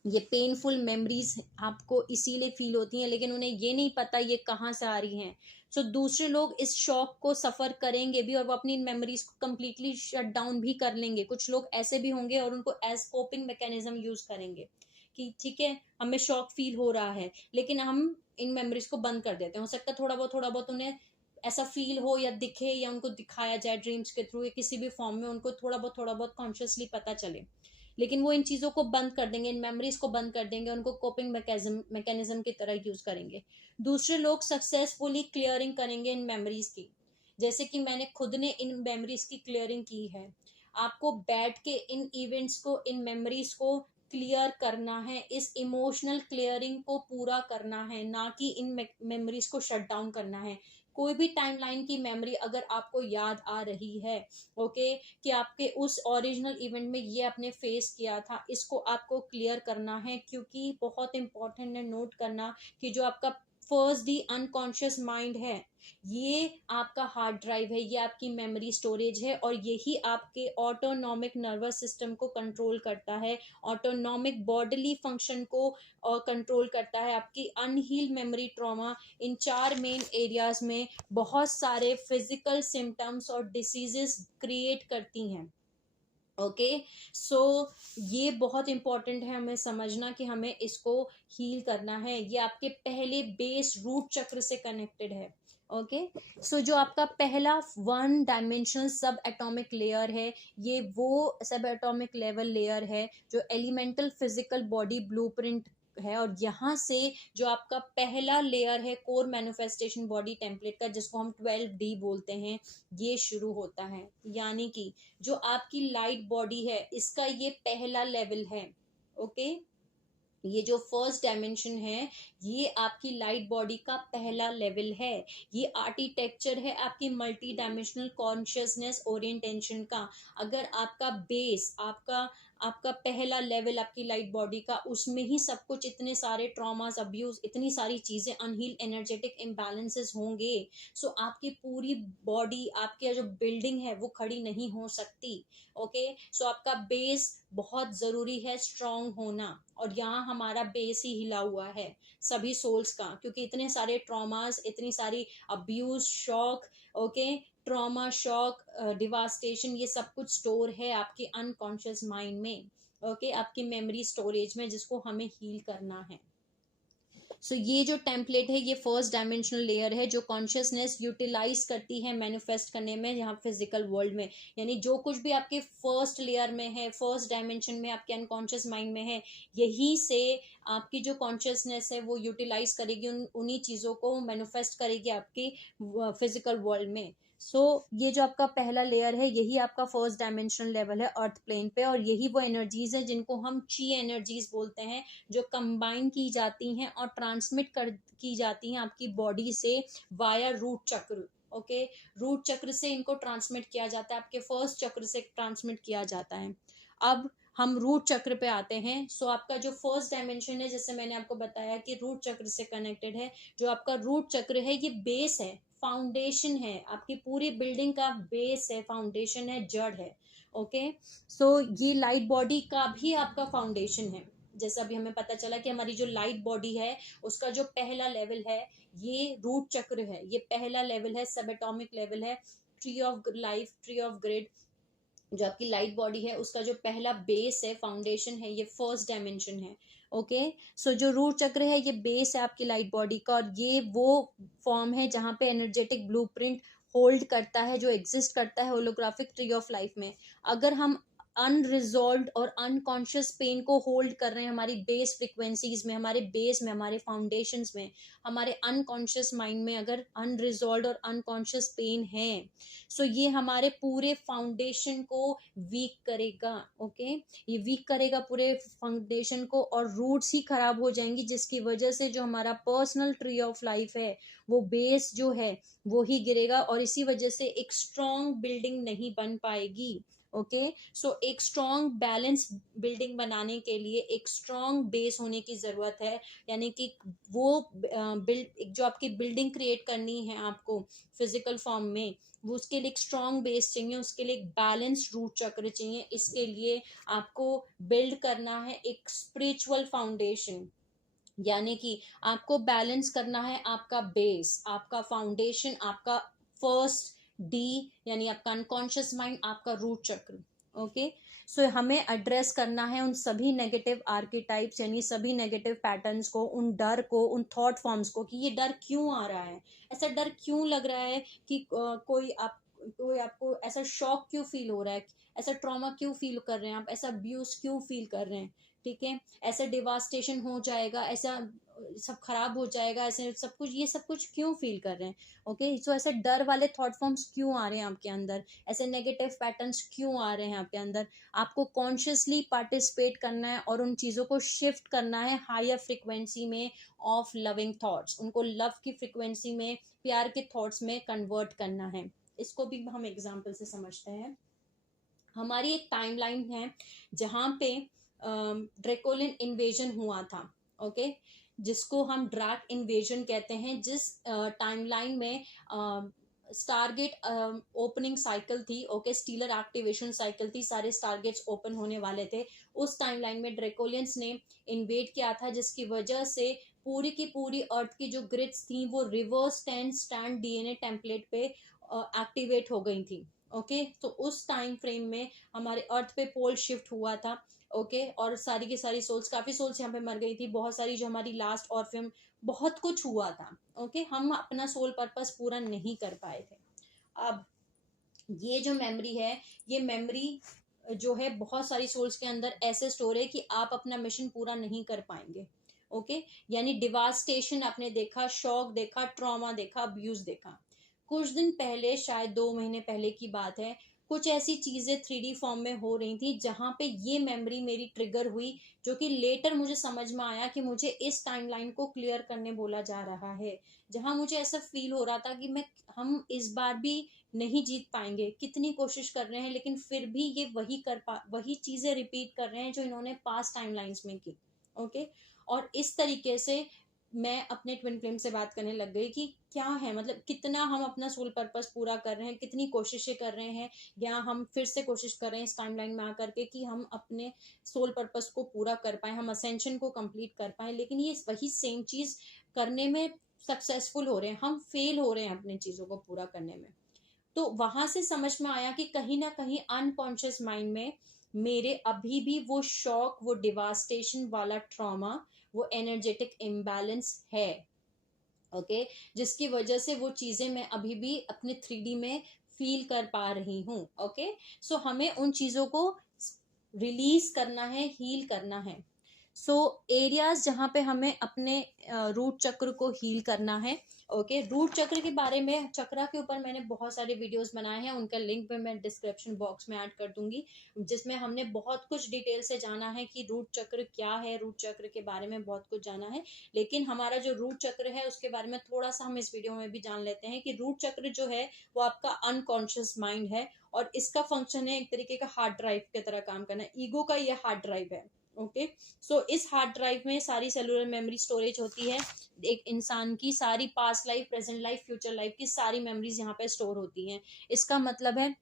ये पेनफुल मेमोरीज आपको इसीलिए फील होती हैं, लेकिन उन्हें ये नहीं पता ये कहाँ से आ रही हैं। सो दूसरे लोग इस शॉक को सफर करेंगे भी और वो अपनी मेमोरीज को कंप्लीटली शट डाउन भी कर लेंगे। कुछ लोग ऐसे भी होंगे और उनको एज कोपिंग मैकेनिज्म यूज करेंगे कि ठीक है, हमें शॉक फील हो रहा है, लेकिन हम इन मेमोरीज को बंद कर देते हैं। हो सकता है थोड़ा बहुत उन्हें ऐसा फील हो या दिखे या उनको दिखाया जाए ड्रीम्स के थ्रू या किसी भी फॉर्म में, उनको थोड़ा बहुत कॉन्शियसली पता चले, लेकिन वो इन चीजों को बंद कर देंगे, इन मेमोरीज को बंद कर देंगे, उनको कोपिंग मैकेनिज्म की तरह यूज करेंगे। दूसरे लोग सक्सेसफुली क्लियरिंग करेंगे इन मेमोरीज की, जैसे कि मैंने खुद ने इन मेमोरीज की क्लियरिंग की है। आपको बैठ के इन इवेंट्स को, इन मेमोरीज को क्लियर करना है, इस इमोशनल क्लियरिंग को पूरा करना है, ना कि इन मेमोरीज को शट डाउन करना है। कोई भी टाइमलाइन की मेमोरी अगर आपको याद आ रही है, ओके, कि आपके उस ओरिजिनल इवेंट में ये आपने फेस किया था, इसको आपको क्लियर करना है, क्योंकि बहुत इंपॉर्टेंट है नोट करना कि जो आपका फर्स्ट डी अनकॉन्शियस माइंड है, ये आपका हार्ड ड्राइव है, ये आपकी मेमोरी स्टोरेज है, और यही आपके ऑटोनॉमिक नर्वस सिस्टम को कंट्रोल करता है, ऑटोनॉमिक बॉडीली फंक्शन को कंट्रोल करता है। आपकी अनहील्ड मेमोरी ट्रॉमा इन 4 मेन एरियाज में बहुत सारे फिजिकल सिम्टम्स और डिसीजेस क्रिएट करती हैं। ओके, सो ये बहुत इंपॉर्टेंट है हमें समझना कि हमें इसको हील करना है। ये आपके पहले बेस रूट चक्र से कनेक्टेड है। ओके, सो जो आपका पहला 1 डायमेंशनल सब एटॉमिक लेयर है, ये वो सब एटॉमिक लेवल लेयर है जो एलिमेंटल फिजिकल बॉडी ब्लूप्रिंट है, और यहाँ से जो आपका पहला लेयर है कोर मैनिफेस्टेशन बॉडी टेम्पलेट का, जिसको हम 12D बोलते हैं, ये शुरू होता है। यानी कि जो आपकी लाइट बॉडी है, इसका ये पहला लेवल है। ओके, ये जो फर्स्ट डायमेंशन है, ये आपकी लाइट बॉडी का पहला लेवल है। ये आर्किटेक्चर है आपकी मल्टी डायमेंशनल कॉन्शियसनेस ओरिएंटेशन का। अगर आपका बेस, आपका आपका पहला लेवल आपकी लाइट बॉडी का, उसमें ही सब कुछ, इतने सारे ट्रॉमास, अब्यूज, इतनी सारी चीजें, अनहील्ड एनर्जेटिक इम्बैलेंसेस होंगे, सो आपकी पूरी बॉडी, आपकी जो बिल्डिंग है वो खड़ी नहीं हो सकती। ओके, सो आपका बेस बहुत जरूरी है स्ट्रांग होना, और यहाँ हमारा बेस ही हिला हुआ है सभी सोल्स का, क्योंकि इतने सारे ट्रॉमास, इतनी सारी abuse, shock, okay, trauma, shock, devastation, ये सब कुछ स्टोर है आपके अनकॉन्शियस माइंड में। ओके, आपकी मेमोरी स्टोरेज में, जिसको हमें हील करना है। सो ये जो टेम्पलेट है, ये फर्स्ट डायमेंशनल लेयर है जो कॉन्शियसनेस यूटिलाइज करती है मैनिफेस्ट करने में यहाँ फिजिकल वर्ल्ड में। यानी जो कुछ भी आपके फर्स्ट लेयर में है, फर्स्ट डायमेंशन में, आपके अनकॉन्शियस माइंड में है, यही से आपकी जो कॉन्शियसनेस है वो यूटिलाइज करेगी, उन्हीं चीज़ों को मैनिफेस्ट करेगी आपकी फिजिकल वर्ल्ड में। सो ये जो आपका पहला लेयर है, यही आपका फर्स्ट डायमेंशनल लेवल है अर्थ प्लेन पे, और यही वो एनर्जीज है जिनको हम ची एनर्जीज बोलते हैं, जो कंबाइन की जाती हैं और ट्रांसमिट कर की जाती हैं आपकी बॉडी से वाया रूट चक्र। ओके, रूट चक्र से इनको ट्रांसमिट किया जाता है, आपके फर्स्ट चक्र से ट्रांसमिट किया जाता है। अब हम रूट चक्र पे आते हैं। सो आपका जो फर्स्ट डायमेंशन है, जैसे मैंने आपको बताया कि रूट चक्र से कनेक्टेड है, जो आपका रूट चक्र है ये बेस है, फाउंडेशन है, आपकी पूरी बिल्डिंग का बेस है, फाउंडेशन है, जड़ है। ओके, सो ये लाइट बॉडी का भी आपका फाउंडेशन है। जैसे अभी हमें पता चला कि हमारी जो लाइट बॉडी है, उसका जो पहला लेवल है ये रूट चक्र है, ये पहला लेवल है, सब एटॉमिक लेवल है। Tree of life, tree of grid, जो आपकी लाइट बॉडी है, उसका जो पहला बेस है, फाउंडेशन है, ये फर्स्ट डायमेंशन है। ओके, सो जो रूट चक्र है ये बेस है आपकी लाइट बॉडी का, और ये वो फॉर्म है जहाँ पे एनर्जेटिक ब्लूप्रिंट होल्ड करता है, जो एग्जिस्ट करता है होलोग्राफिक ट्री ऑफ लाइफ में। अगर हम अनरिजॉल्व्ड और अनकॉन्शियस पेन को होल्ड कर रहे हैं हमारी बेस फ्रिक्वेंसीज में, हमारे बेस में, हमारे फाउंडेशंस में, हमारे अनकॉन्शियस माइंड में अगर अनरिजॉल्व्ड और अनकॉन्शियस पेन है, सो ये हमारे पूरे फाउंडेशन को वीक करेगा। ओके, ये वीक करेगा पूरे फाउंडेशन को, और रूट्स ही खराब हो जाएंगी, जिसकी वजह से जो हमारा पर्सनल ट्री ऑफ लाइफ है, वो बेस जो है वो ही गिरेगा, और इसी वजह से एक स्ट्रॉन्ग बिल्डिंग नहीं बन पाएगी। ओके, सो एक स्ट्रॉन्ग बैलेंस बिल्डिंग बनाने के लिए एक स्ट्रॉन्ग बेस होने की जरूरत है। यानी कि वो बिल्ड जो आपकी बिल्डिंग क्रिएट करनी है आपको फिजिकल फॉर्म में, वो उसके लिए एक स्ट्रॉन्ग बेस चाहिए, उसके लिए एक बैलेंस्ड रूट चक्र चाहिए। इसके लिए आपको बिल्ड करना है एक स्पिरिचुअल फाउंडेशन, यानी कि आपको बैलेंस करना है आपका बेस, आपका फाउंडेशन, आपका फर्स्ट डी यानी आपका अनकॉन्शियस माइंड, आपका रूट चक्र। ओके, सो हमें एड्रेस करना है उन सभी नेगेटिव आर्किटाइप्स यानी सभी नेगेटिव पैटर्न्स को, उन डर को, उन थॉट फॉर्म्स को कि ये डर क्यों आ रहा है, ऐसा डर क्यों लग रहा है कि कोई आपको ऐसा शॉक क्यों फील हो रहा है, ऐसा ट्रॉमा क्यों फील कर रहे हैं आप, ऐसा अब्यूज क्यों फील कर रहे हैं। ठीक है, ऐसे डिवास्टेशन हो जाएगा, ऐसा सब खराब हो जाएगा, ऐसे सब कुछ, ये सब कुछ क्यों फील कर रहे हैं। ओके, सो ऐसे डर वाले थॉट फॉर्म्स क्यों आ रहे हैं आपके अंदर, ऐसे नेगेटिव पैटर्न्स क्यों आ रहे हैं आपके अंदर। आपको कॉन्शियसली पार्टिसिपेट करना है और उन चीज़ों को शिफ्ट करना है हायर फ्रिक्वेंसी में ऑफ लविंग थॉट्स, उनको लव की फ्रिक्वेंसी में, प्यार के थॉट्स में कन्वर्ट करना है। इसको भी हम एग्जाम्पल से समझते हैं। हमारी एक टाइमलाइन है जहाँ पे ड्रेकोलिन इन्वेजन हुआ था। ओके, जिसको हम ड्रैक इन्वेजन कहते हैं, जिस टाइमलाइन में स्टारगेट ओपनिंग साइकिल थी। ओके, स्टीलर एक्टिवेशन साइकिल थी, सारे स्टारगेट्स ओपन होने वाले थे। उस टाइमलाइन में ड्रेकोलियंस ने इन्वेड किया था, जिसकी वजह से पूरी की पूरी अर्थ की जो ग्रिड्स थी वो रिवर्स स्टैंड डीएनए टेम्पलेट पे एक्टिवेट हो गई थी। ओके, तो उस टाइम फ्रेम में हमारे अर्थ पे पोल शिफ्ट हुआ था। ओके, और सारी की सारी सोल्स, काफी सोल्स यहाँ पे मर गई थी, बहुत सारी जो हमारी लास्ट ऑर्फियम, बहुत कुछ हुआ था। ओके, हम अपना सोल पर्पस पूरा नहीं कर पाए थे। अब ये जो मेमोरी है, ये मेमोरी जो है बहुत सारी सोल्स के अंदर ऐसे स्टोर है कि आप अपना मिशन पूरा नहीं कर पाएंगे। ओके, यानी डिवास्टेशन आपने देखा, शॉक देखा, ट्रॉमा देखा, अब्यूज देखा। कुछ दिन पहले, शायद 2 महीने पहले की बात है, कुछ ऐसी चीजें 3D फॉर्म में हो रही थी जहां पे ये मेमोरी मेरी ट्रिगर हुई, जो कि लेटर मुझे समझ में आया कि मुझे इस टाइमलाइन को क्लियर करने बोला जा रहा है। जहां मुझे ऐसा फील हो रहा था कि हम इस बार भी नहीं जीत पाएंगे, कितनी कोशिश कर रहे हैं लेकिन फिर भी ये वही चीजें रिपीट कर रहे हैं जो इन्होंने पास्ट टाइमलाइंस में की। ओके, और इस तरीके से मैं अपने ट्विन फ्लेम से बात करने लग गई कि क्या है, मतलब कितना हम अपना सोल पर्पस पूरा कर रहे हैं, कितनी कोशिशें कर रहे हैं, या हम फिर से कोशिश कर रहे हैं इस टाइमलाइन में आकर के कि हम अपने सोल पर्पस को पूरा कर पाए, हम असेंशन को कंप्लीट कर पाए, लेकिन ये वही सेम चीज करने में सक्सेसफुल हो रहे हैं, हम फेल हो रहे हैं अपने चीजों को पूरा करने में। तो वहां से समझ में आया कि कहीं ना कहीं अनकॉन्शियस माइंड में मेरे अभी भी वो शॉक, वो डिवास्टेशन वाला ट्रॉमा, वो एनर्जेटिक इम्बैलेंस है। ओके, जिसकी वजह से वो चीजें मैं अभी भी अपने 3D में फील कर पा रही हूँ। ओके, सो हमें उन चीजों को रिलीज करना है, हील करना है। सो एरियाज जहाँ पे हमें अपने रूट चक्र को हील करना है। ओके, रूट चक्र के बारे में, चक्रा के ऊपर मैंने बहुत सारे वीडियोस बनाए हैं, उनका लिंक पे मैं डिस्क्रिप्शन बॉक्स में ऐड कर दूंगी, जिसमें हमने बहुत कुछ डिटेल से जाना है कि रूट चक्र क्या है, रूट चक्र के बारे में बहुत कुछ जाना है। लेकिन हमारा जो रूट चक्र है उसके बारे में थोड़ा सा हम इस वीडियो में भी जान लेते हैं कि रूट चक्र जो है वो आपका अनकॉन्शियस माइंड है, और इसका फंक्शन है एक तरीके का हार्ड ड्राइव की तरह काम करना, ईगो का ये हार्ड ड्राइव है। ओके, सो इस हार्ड ड्राइव में सारी सेलुलर मेमोरी स्टोरेज होती है, एक इंसान की सारी past life, present life, future life की सारी मेमोरीज यहाँ पे स्टोर होती हैं। इसका मतलब है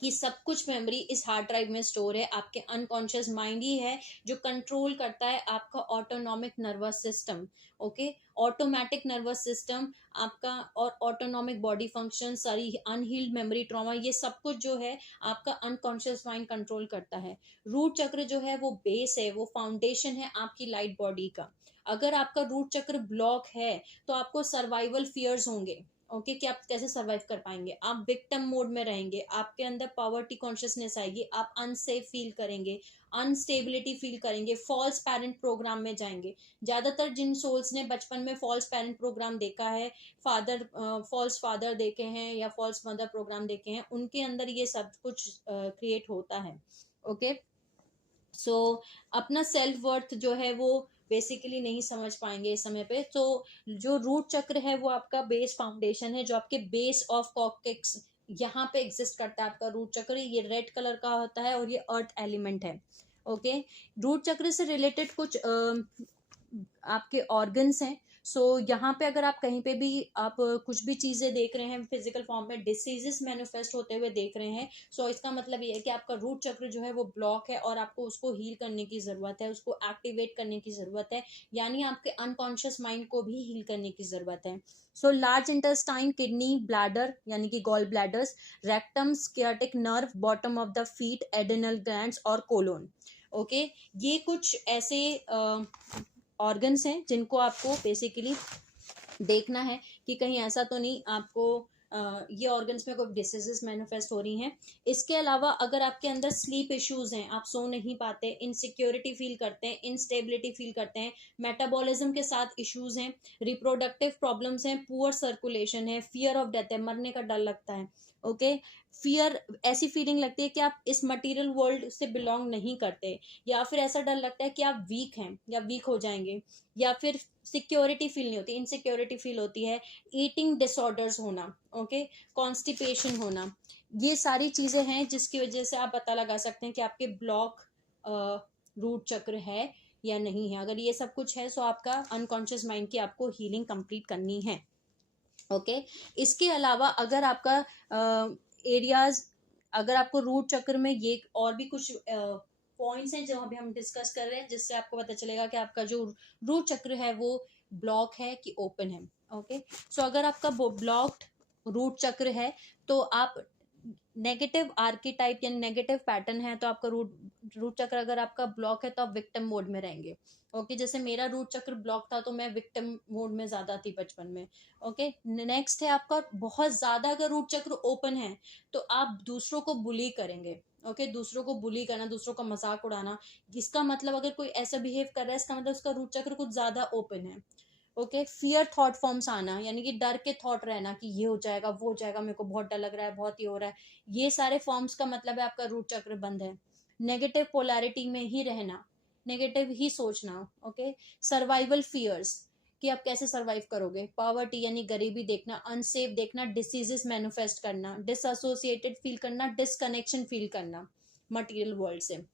कि सब कुछ मेमोरी इस हार्ड ड्राइव में स्टोर है। आपके अनकॉन्शियस माइंड ही है जो कंट्रोल करता है आपका autonomic nervous system. Okay, automatic nervous system आपका, और ऑटोनॉमिक बॉडी फंक्शन, सारी अनहील्ड मेमोरी, ट्रॉमा, ये सब कुछ जो है आपका अनकॉन्शियस माइंड कंट्रोल करता है। रूट चक्र जो है वो बेस है, वो फाउंडेशन है आपकी लाइट बॉडी का। अगर आपका रूट चक्र ब्लॉक है तो आपको सर्वाइवल फियर्स होंगे। ओके, कि आप कैसे सर्वाइव कर पाएंगे। आप विक्टिम मोड में रहेंगे, आपके अंदर पॉवर्टी कॉन्शियसनेस आएगी, आप अनसेफ फील करेंगे, अनस्टेबिलिटी फील करेंगे, फॉल्स पेरेंट प्रोग्राम में जाएंगे। ज्यादातर जिन सोल्स ने बचपन में फॉल्स पेरेंट प्रोग्राम देखा है, फॉल्स फादर देखे हैं या फॉल्स मदर प्रोग्राम देखे हैं, उनके अंदर ये सब कुछ क्रिएट होता है। ओके, सो अपना सेल्फ वर्थ जो है वो बेसिकली नहीं समझ पाएंगे इस समय पे। तो जो रूट चक्र है वो आपका बेस फाउंडेशन है, जो आपके बेस ऑफ कॉर्टेक्स यहाँ पे एग्जिस्ट करता है। आपका रूट चक्र ये रेड कलर का होता है और ये अर्थ एलिमेंट है। ओके, रूट चक्र से रिलेटेड कुछ आपके ऑर्गन्स हैं। सो यहाँ पे अगर आप कहीं पे भी आप कुछ भी चीजें देख रहे हैं फिजिकल फॉर्म में, डिसीजेस मैनिफेस्ट होते हुए देख रहे हैं, सो इसका मतलब ये है कि आपका रूट चक्र जो है वो ब्लॉक है और आपको उसको हील करने की जरूरत है, उसको एक्टिवेट करने की जरूरत है, यानी आपके अनकॉन्शियस माइंड को भी हील करने की जरूरत है। So large intestine, kidney, bladder यानी कि gall bladders, rectum, sciatic nerve, bottom of the feet, adrenal glands और कोलोन। ओके, ये कुछ ऐसे ऑर्गन्स हैं जिनको आपको बेसिकली देखना है कि कहीं ऐसा तो नहीं आपको ये ऑर्गन्स में कोई डिसीजेस मैनिफेस्ट हो रही हैं। इसके अलावा अगर आपके अंदर स्लीप इश्यूज हैं, आप सो नहीं पाते, इनसिक्योरिटी फील करते हैं, इनस्टेबिलिटी फील करते हैं, मेटाबॉलिज्म के साथ इश्यूज हैं, रिप्रोडक्टिव प्रॉब्लम्स हैं, पुअर सर्कुलेशन है, फियर ऑफ डेथ है, मरने का डर लगता है। ओके, फियर, ऐसी फीलिंग लगती है कि आप इस मटेरियल वर्ल्ड से बिलोंग नहीं करते, या फिर ऐसा डर लगता है कि आप वीक हैं या वीक हो जाएंगे, या फिर सिक्योरिटी फील नहीं होती, इनसिक्योरिटी फील होती है, ईटिंग डिसऑर्डर्स होना, ओके, कॉन्स्टिपेशन होना। ये सारी चीजें हैं जिसकी वजह से आप पता लगा सकते हैं कि आपके ब्लॉक रूट चक्र है या नहीं है। अगर ये सब कुछ है तो आपका अनकॉन्शियस माइंड की आपको हीलिंग कंप्लीट करनी है। ओके, इसके अलावा अगर आपका एरियाज, अगर आपको रूट चक्र में ये और भी कुछ पॉइंट्स हैं जो अभी हम डिस्कस कर रहे हैं, जिससे आपको पता चलेगा कि आपका जो रूट चक्र है वो ब्लॉक है कि ओपन है। ओके, सो अगर आपका ब्लॉक्ड रूट चक्र है तो आप नेगेटिव आर्कीटाइप या नेगेटिव पैटर्न है, तो आपका रूट चक्र अगर आपका ब्लॉक है तो आप विक्टिम मोड में रहेंगे। ओके, जैसे मेरा रूट चक्र ब्लॉक था तो मैं विक्टिम मोड में ज्यादा थी बचपन में। ओके, नेक्स्ट है आपका बहुत ज्यादा अगर रूट चक्र ओपन है तो आप दूसरों को बुली करेंगे। ओके, दूसरों को बुली करना, दूसरों का मजाक उड़ाना, इसका मतलब अगर कोई ऐसा बिहेव कर रहा है इसका मतलब उसका रूट चक्र कुछ ज्यादा ओपन है। ओके, फियर थॉट फॉर्म्स आना, यानी कि डर के थॉट रहना कि ये हो जाएगा वो हो जाएगा, मेरे को बहुत डर लग रहा है, बहुत ही हो रहा है, ये सारे फॉर्म्स का मतलब है आपका रूट चक्र बंद है। नेगेटिव पोलैरिटी में ही रहना, नेगेटिव ही सोचना। ओके, सर्वाइवल फियर्स कि आप कैसे सर्वाइव करोगे, पॉवर्टी यानी गरीबी देखना, अनसेफ देखना, डिसीजेस मैनिफेस्ट करना, डिसएसोसिएटेड फील करना, डिसकनेक्शन फील करना मटेरियल वर्ल्ड से।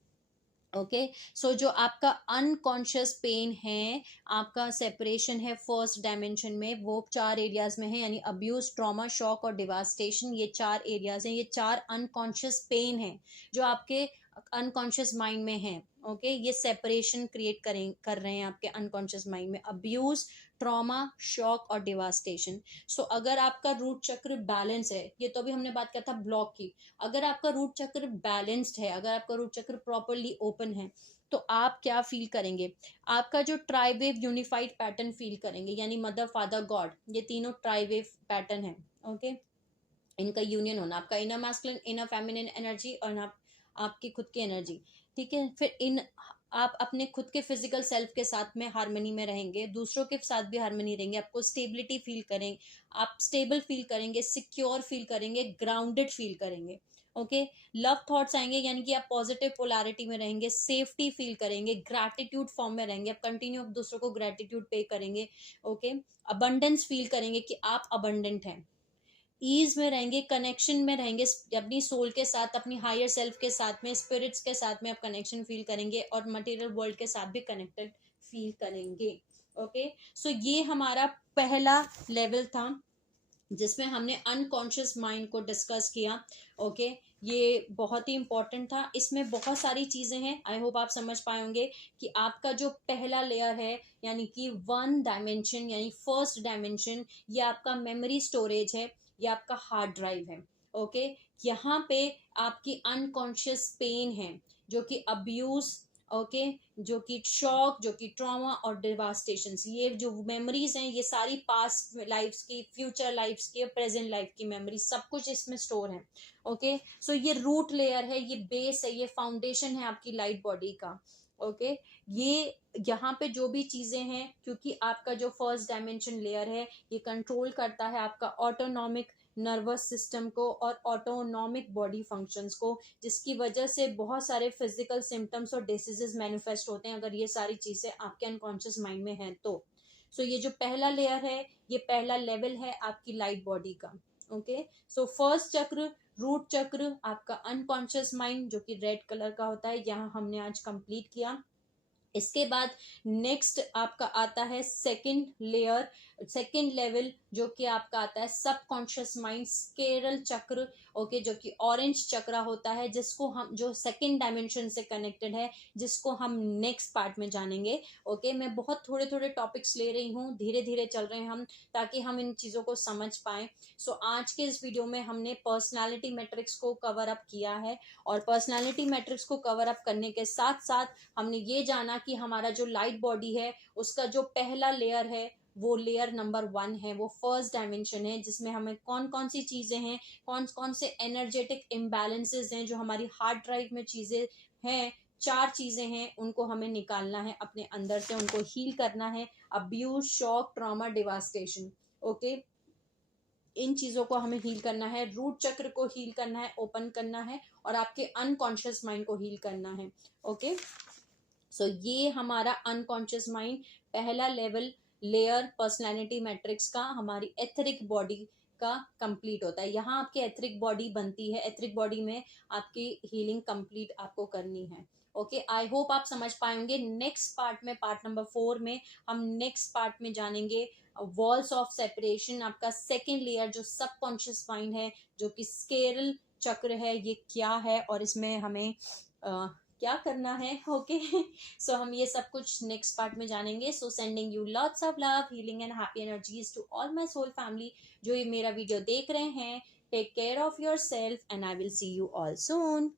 ओके, सो जो आपका अनकॉन्शियस पेन है, आपका सेपरेशन है फर्स्ट डायमेंशन में, वो 4 एरियाज में है, यानी अब्यूज, ट्रॉमा, शॉक और डिवास्टेशन, ये 4 एरियाज हैं, ये 4 अनकॉन्शियस पेन है जो आपके अनकॉन्शियस माइंड में है। ओके, ये सेपरेशन क्रिएट कर रहे हैं आपके अनकॉन्शियस माइंड में, अब्यूज, ट्रॉमा, शॉक और डिवास्टेशन। सो अगर आपका रूट चक्र बैलेंस है, ये तो अभी हमने बात किया था ब्लॉक की, अगर आपका रूट चक्र बैलेंस्ड है, अगर आपका रूट चक्र प्रॉपरली ओपन है, तो आप क्या फील करेंगे, आपका जो ट्राइवेव यूनिफाइड पैटर्न फील करेंगे, यानी मदर, फादर, गॉड, ये तीनों ट्राइवेव पैटर्न है। ओके, इनका यूनियन होना, आपका inner masculine, inner feminine energy और आपकी खुद की एनर्जी। ठीक है, फिर आप अपने खुद के फिजिकल सेल्फ के साथ में हार्मनी में रहेंगे, दूसरों के साथ भी हार्मनी रहेंगे, आपको स्टेबिलिटी फील करें, आप स्टेबल फील करेंगे, सिक्योर फील करेंगे, ग्राउंडेड फील करेंगे। ओके, लव थॉट्स आएंगे, यानी कि आप पॉजिटिव पोलैरिटी में रहेंगे, सेफ्टी फील करेंगे, ग्रैटिट्यूड फॉर्म में रहेंगे, आप कंटिन्यू दूसरों को ग्रैटिट्यूड पे करेंगे। ओके, अबंडेंस फील करेंगे कि आप अबंडेंट हैं, ईज में रहेंगे, कनेक्शन में रहेंगे अपनी सोल के साथ, अपनी हायर सेल्फ के साथ में, स्पिरिट्स के साथ में आप कनेक्शन फील करेंगे और मटेरियल वर्ल्ड के साथ भी कनेक्टेड फील करेंगे। ओके, सो ये हमारा पहला लेवल था जिसमें हमने अनकॉन्शियस माइंड को डिस्कस किया। ओके, ये बहुत ही इंपॉर्टेंट था, इसमें बहुत सारी चीजें हैं, आई होप आप समझ पाए होंगे कि आपका जो पहला लेयर है यानी कि 1 डायमेंशन यानी फर्स्ट डायमेंशन, ये आपका मेमोरी स्टोरेज है, ये आपका हार्ड ड्राइव है। ओके, यहाँ पे आपकी अनकॉन्शियस पेन है जो कि अब्यूज, ओके, जो कि शॉक, जो कि ट्रॉमा और डिवास्टेशन, ये जो मेमोरीज हैं ये सारी पास्ट लाइफ्स की, फ्यूचर लाइफ्स की, प्रेजेंट लाइफ की मेमोरी, सब कुछ इसमें स्टोर है। ओके, सो ये रूट लेयर है, ये बेस है, ये फाउंडेशन है आपकी लाइट बॉडी का। ओके, ये यहाँ पे जो भी चीजें हैं, क्योंकि आपका जो फर्स्ट डायमेंशन लेयर है ये कंट्रोल करता है आपका ऑटोनॉमिक नर्वस सिस्टम को और ऑटोनॉमिक बॉडी फंक्शंस को, जिसकी वजह से बहुत सारे फिजिकल सिम्टम्स और डिसीजेस मैनिफेस्ट होते हैं अगर ये सारी चीजें आपके अनकॉन्शियस माइंड में हैं तो। सो ये जो पहला लेयर है, ये पहला लेवल है आपकी लाइट बॉडी का। ओके, सो फर्स्ट चक्र, रूट चक्र, आपका अनकॉन्शियस माइंड जो कि रेड कलर का होता है, यहाँ हमने आज कंप्लीट किया। इसके बाद नेक्स्ट आपका आता है सेकंड लेयर, सेकंड लेवल, जो कि आपका आता है सबकॉन्शियस माइंड, स्केरल चक्र। ओके, जो कि ऑरेंज चक्र होता है, जिसको हम, जो सेकंड डायमेंशन से कनेक्टेड है, जिसको हम नेक्स्ट पार्ट में जानेंगे। ओके, मैं बहुत थोड़े थोड़े टॉपिक्स ले रही हूँ, धीरे धीरे चल रहे हैं हम, ताकि हम इन चीज़ों को समझ पाए। सो आज के इस वीडियो में हमने पर्सनालिटी मैट्रिक्स को कवर अप किया है, और पर्सनालिटी मैट्रिक्स को कवर अप करने के साथ साथ हमने ये जाना कि हमारा जो लाइट बॉडी है उसका जो पहला लेयर है वो लेयर नंबर 1 है, वो फर्स्ट डायमेंशन है, जिसमें हमें कौन कौन सी चीजें हैं, कौन कौन से एनर्जेटिक इम्बैलेंसेस हैं, जो हमारी हार्ड ड्राइव में चीजें हैं, 4 चीजें हैं, उनको हमें निकालना है अपने अंदर से, उनको हील करना है। Abuse, shock, trauma, devastation. Okay, इन चीजों को हमें हील करना है, रूट चक्र को हील करना है, ओपन करना है, और आपके अनकॉन्शियस माइंड को हील करना है। ओके, सो ये हमारा अनकॉन्शियस माइंड पहला लेवल, लेयर पर्सनैलिटी मैट्रिक्स का, हमारी एथरिक बॉडी का कंप्लीट होता है। यहाँ आपकी एथरिक बॉडी बनती है, एथरिक बॉडी में आपकी हीलिंग कंप्लीट आपको करनी है। ओके, आई होप आप समझ पाएंगे। नेक्स्ट पार्ट में, पार्ट नंबर 4 में, हम नेक्स्ट पार्ट में जानेंगे वॉल्स ऑफ सेपरेशन, आपका सेकेंड लेयर जो सबकॉन्शियस माइंड है, जो कि स्केरल चक्र है, ये क्या है और इसमें हमें क्या करना है। ओके, सो हम ये सब कुछ नेक्स्ट पार्ट में जानेंगे। So sending you lots of love, healing and happy energies to all my soul family जो ये मेरा वीडियो देख रहे हैं। Take care of yourself and I will see you all soon.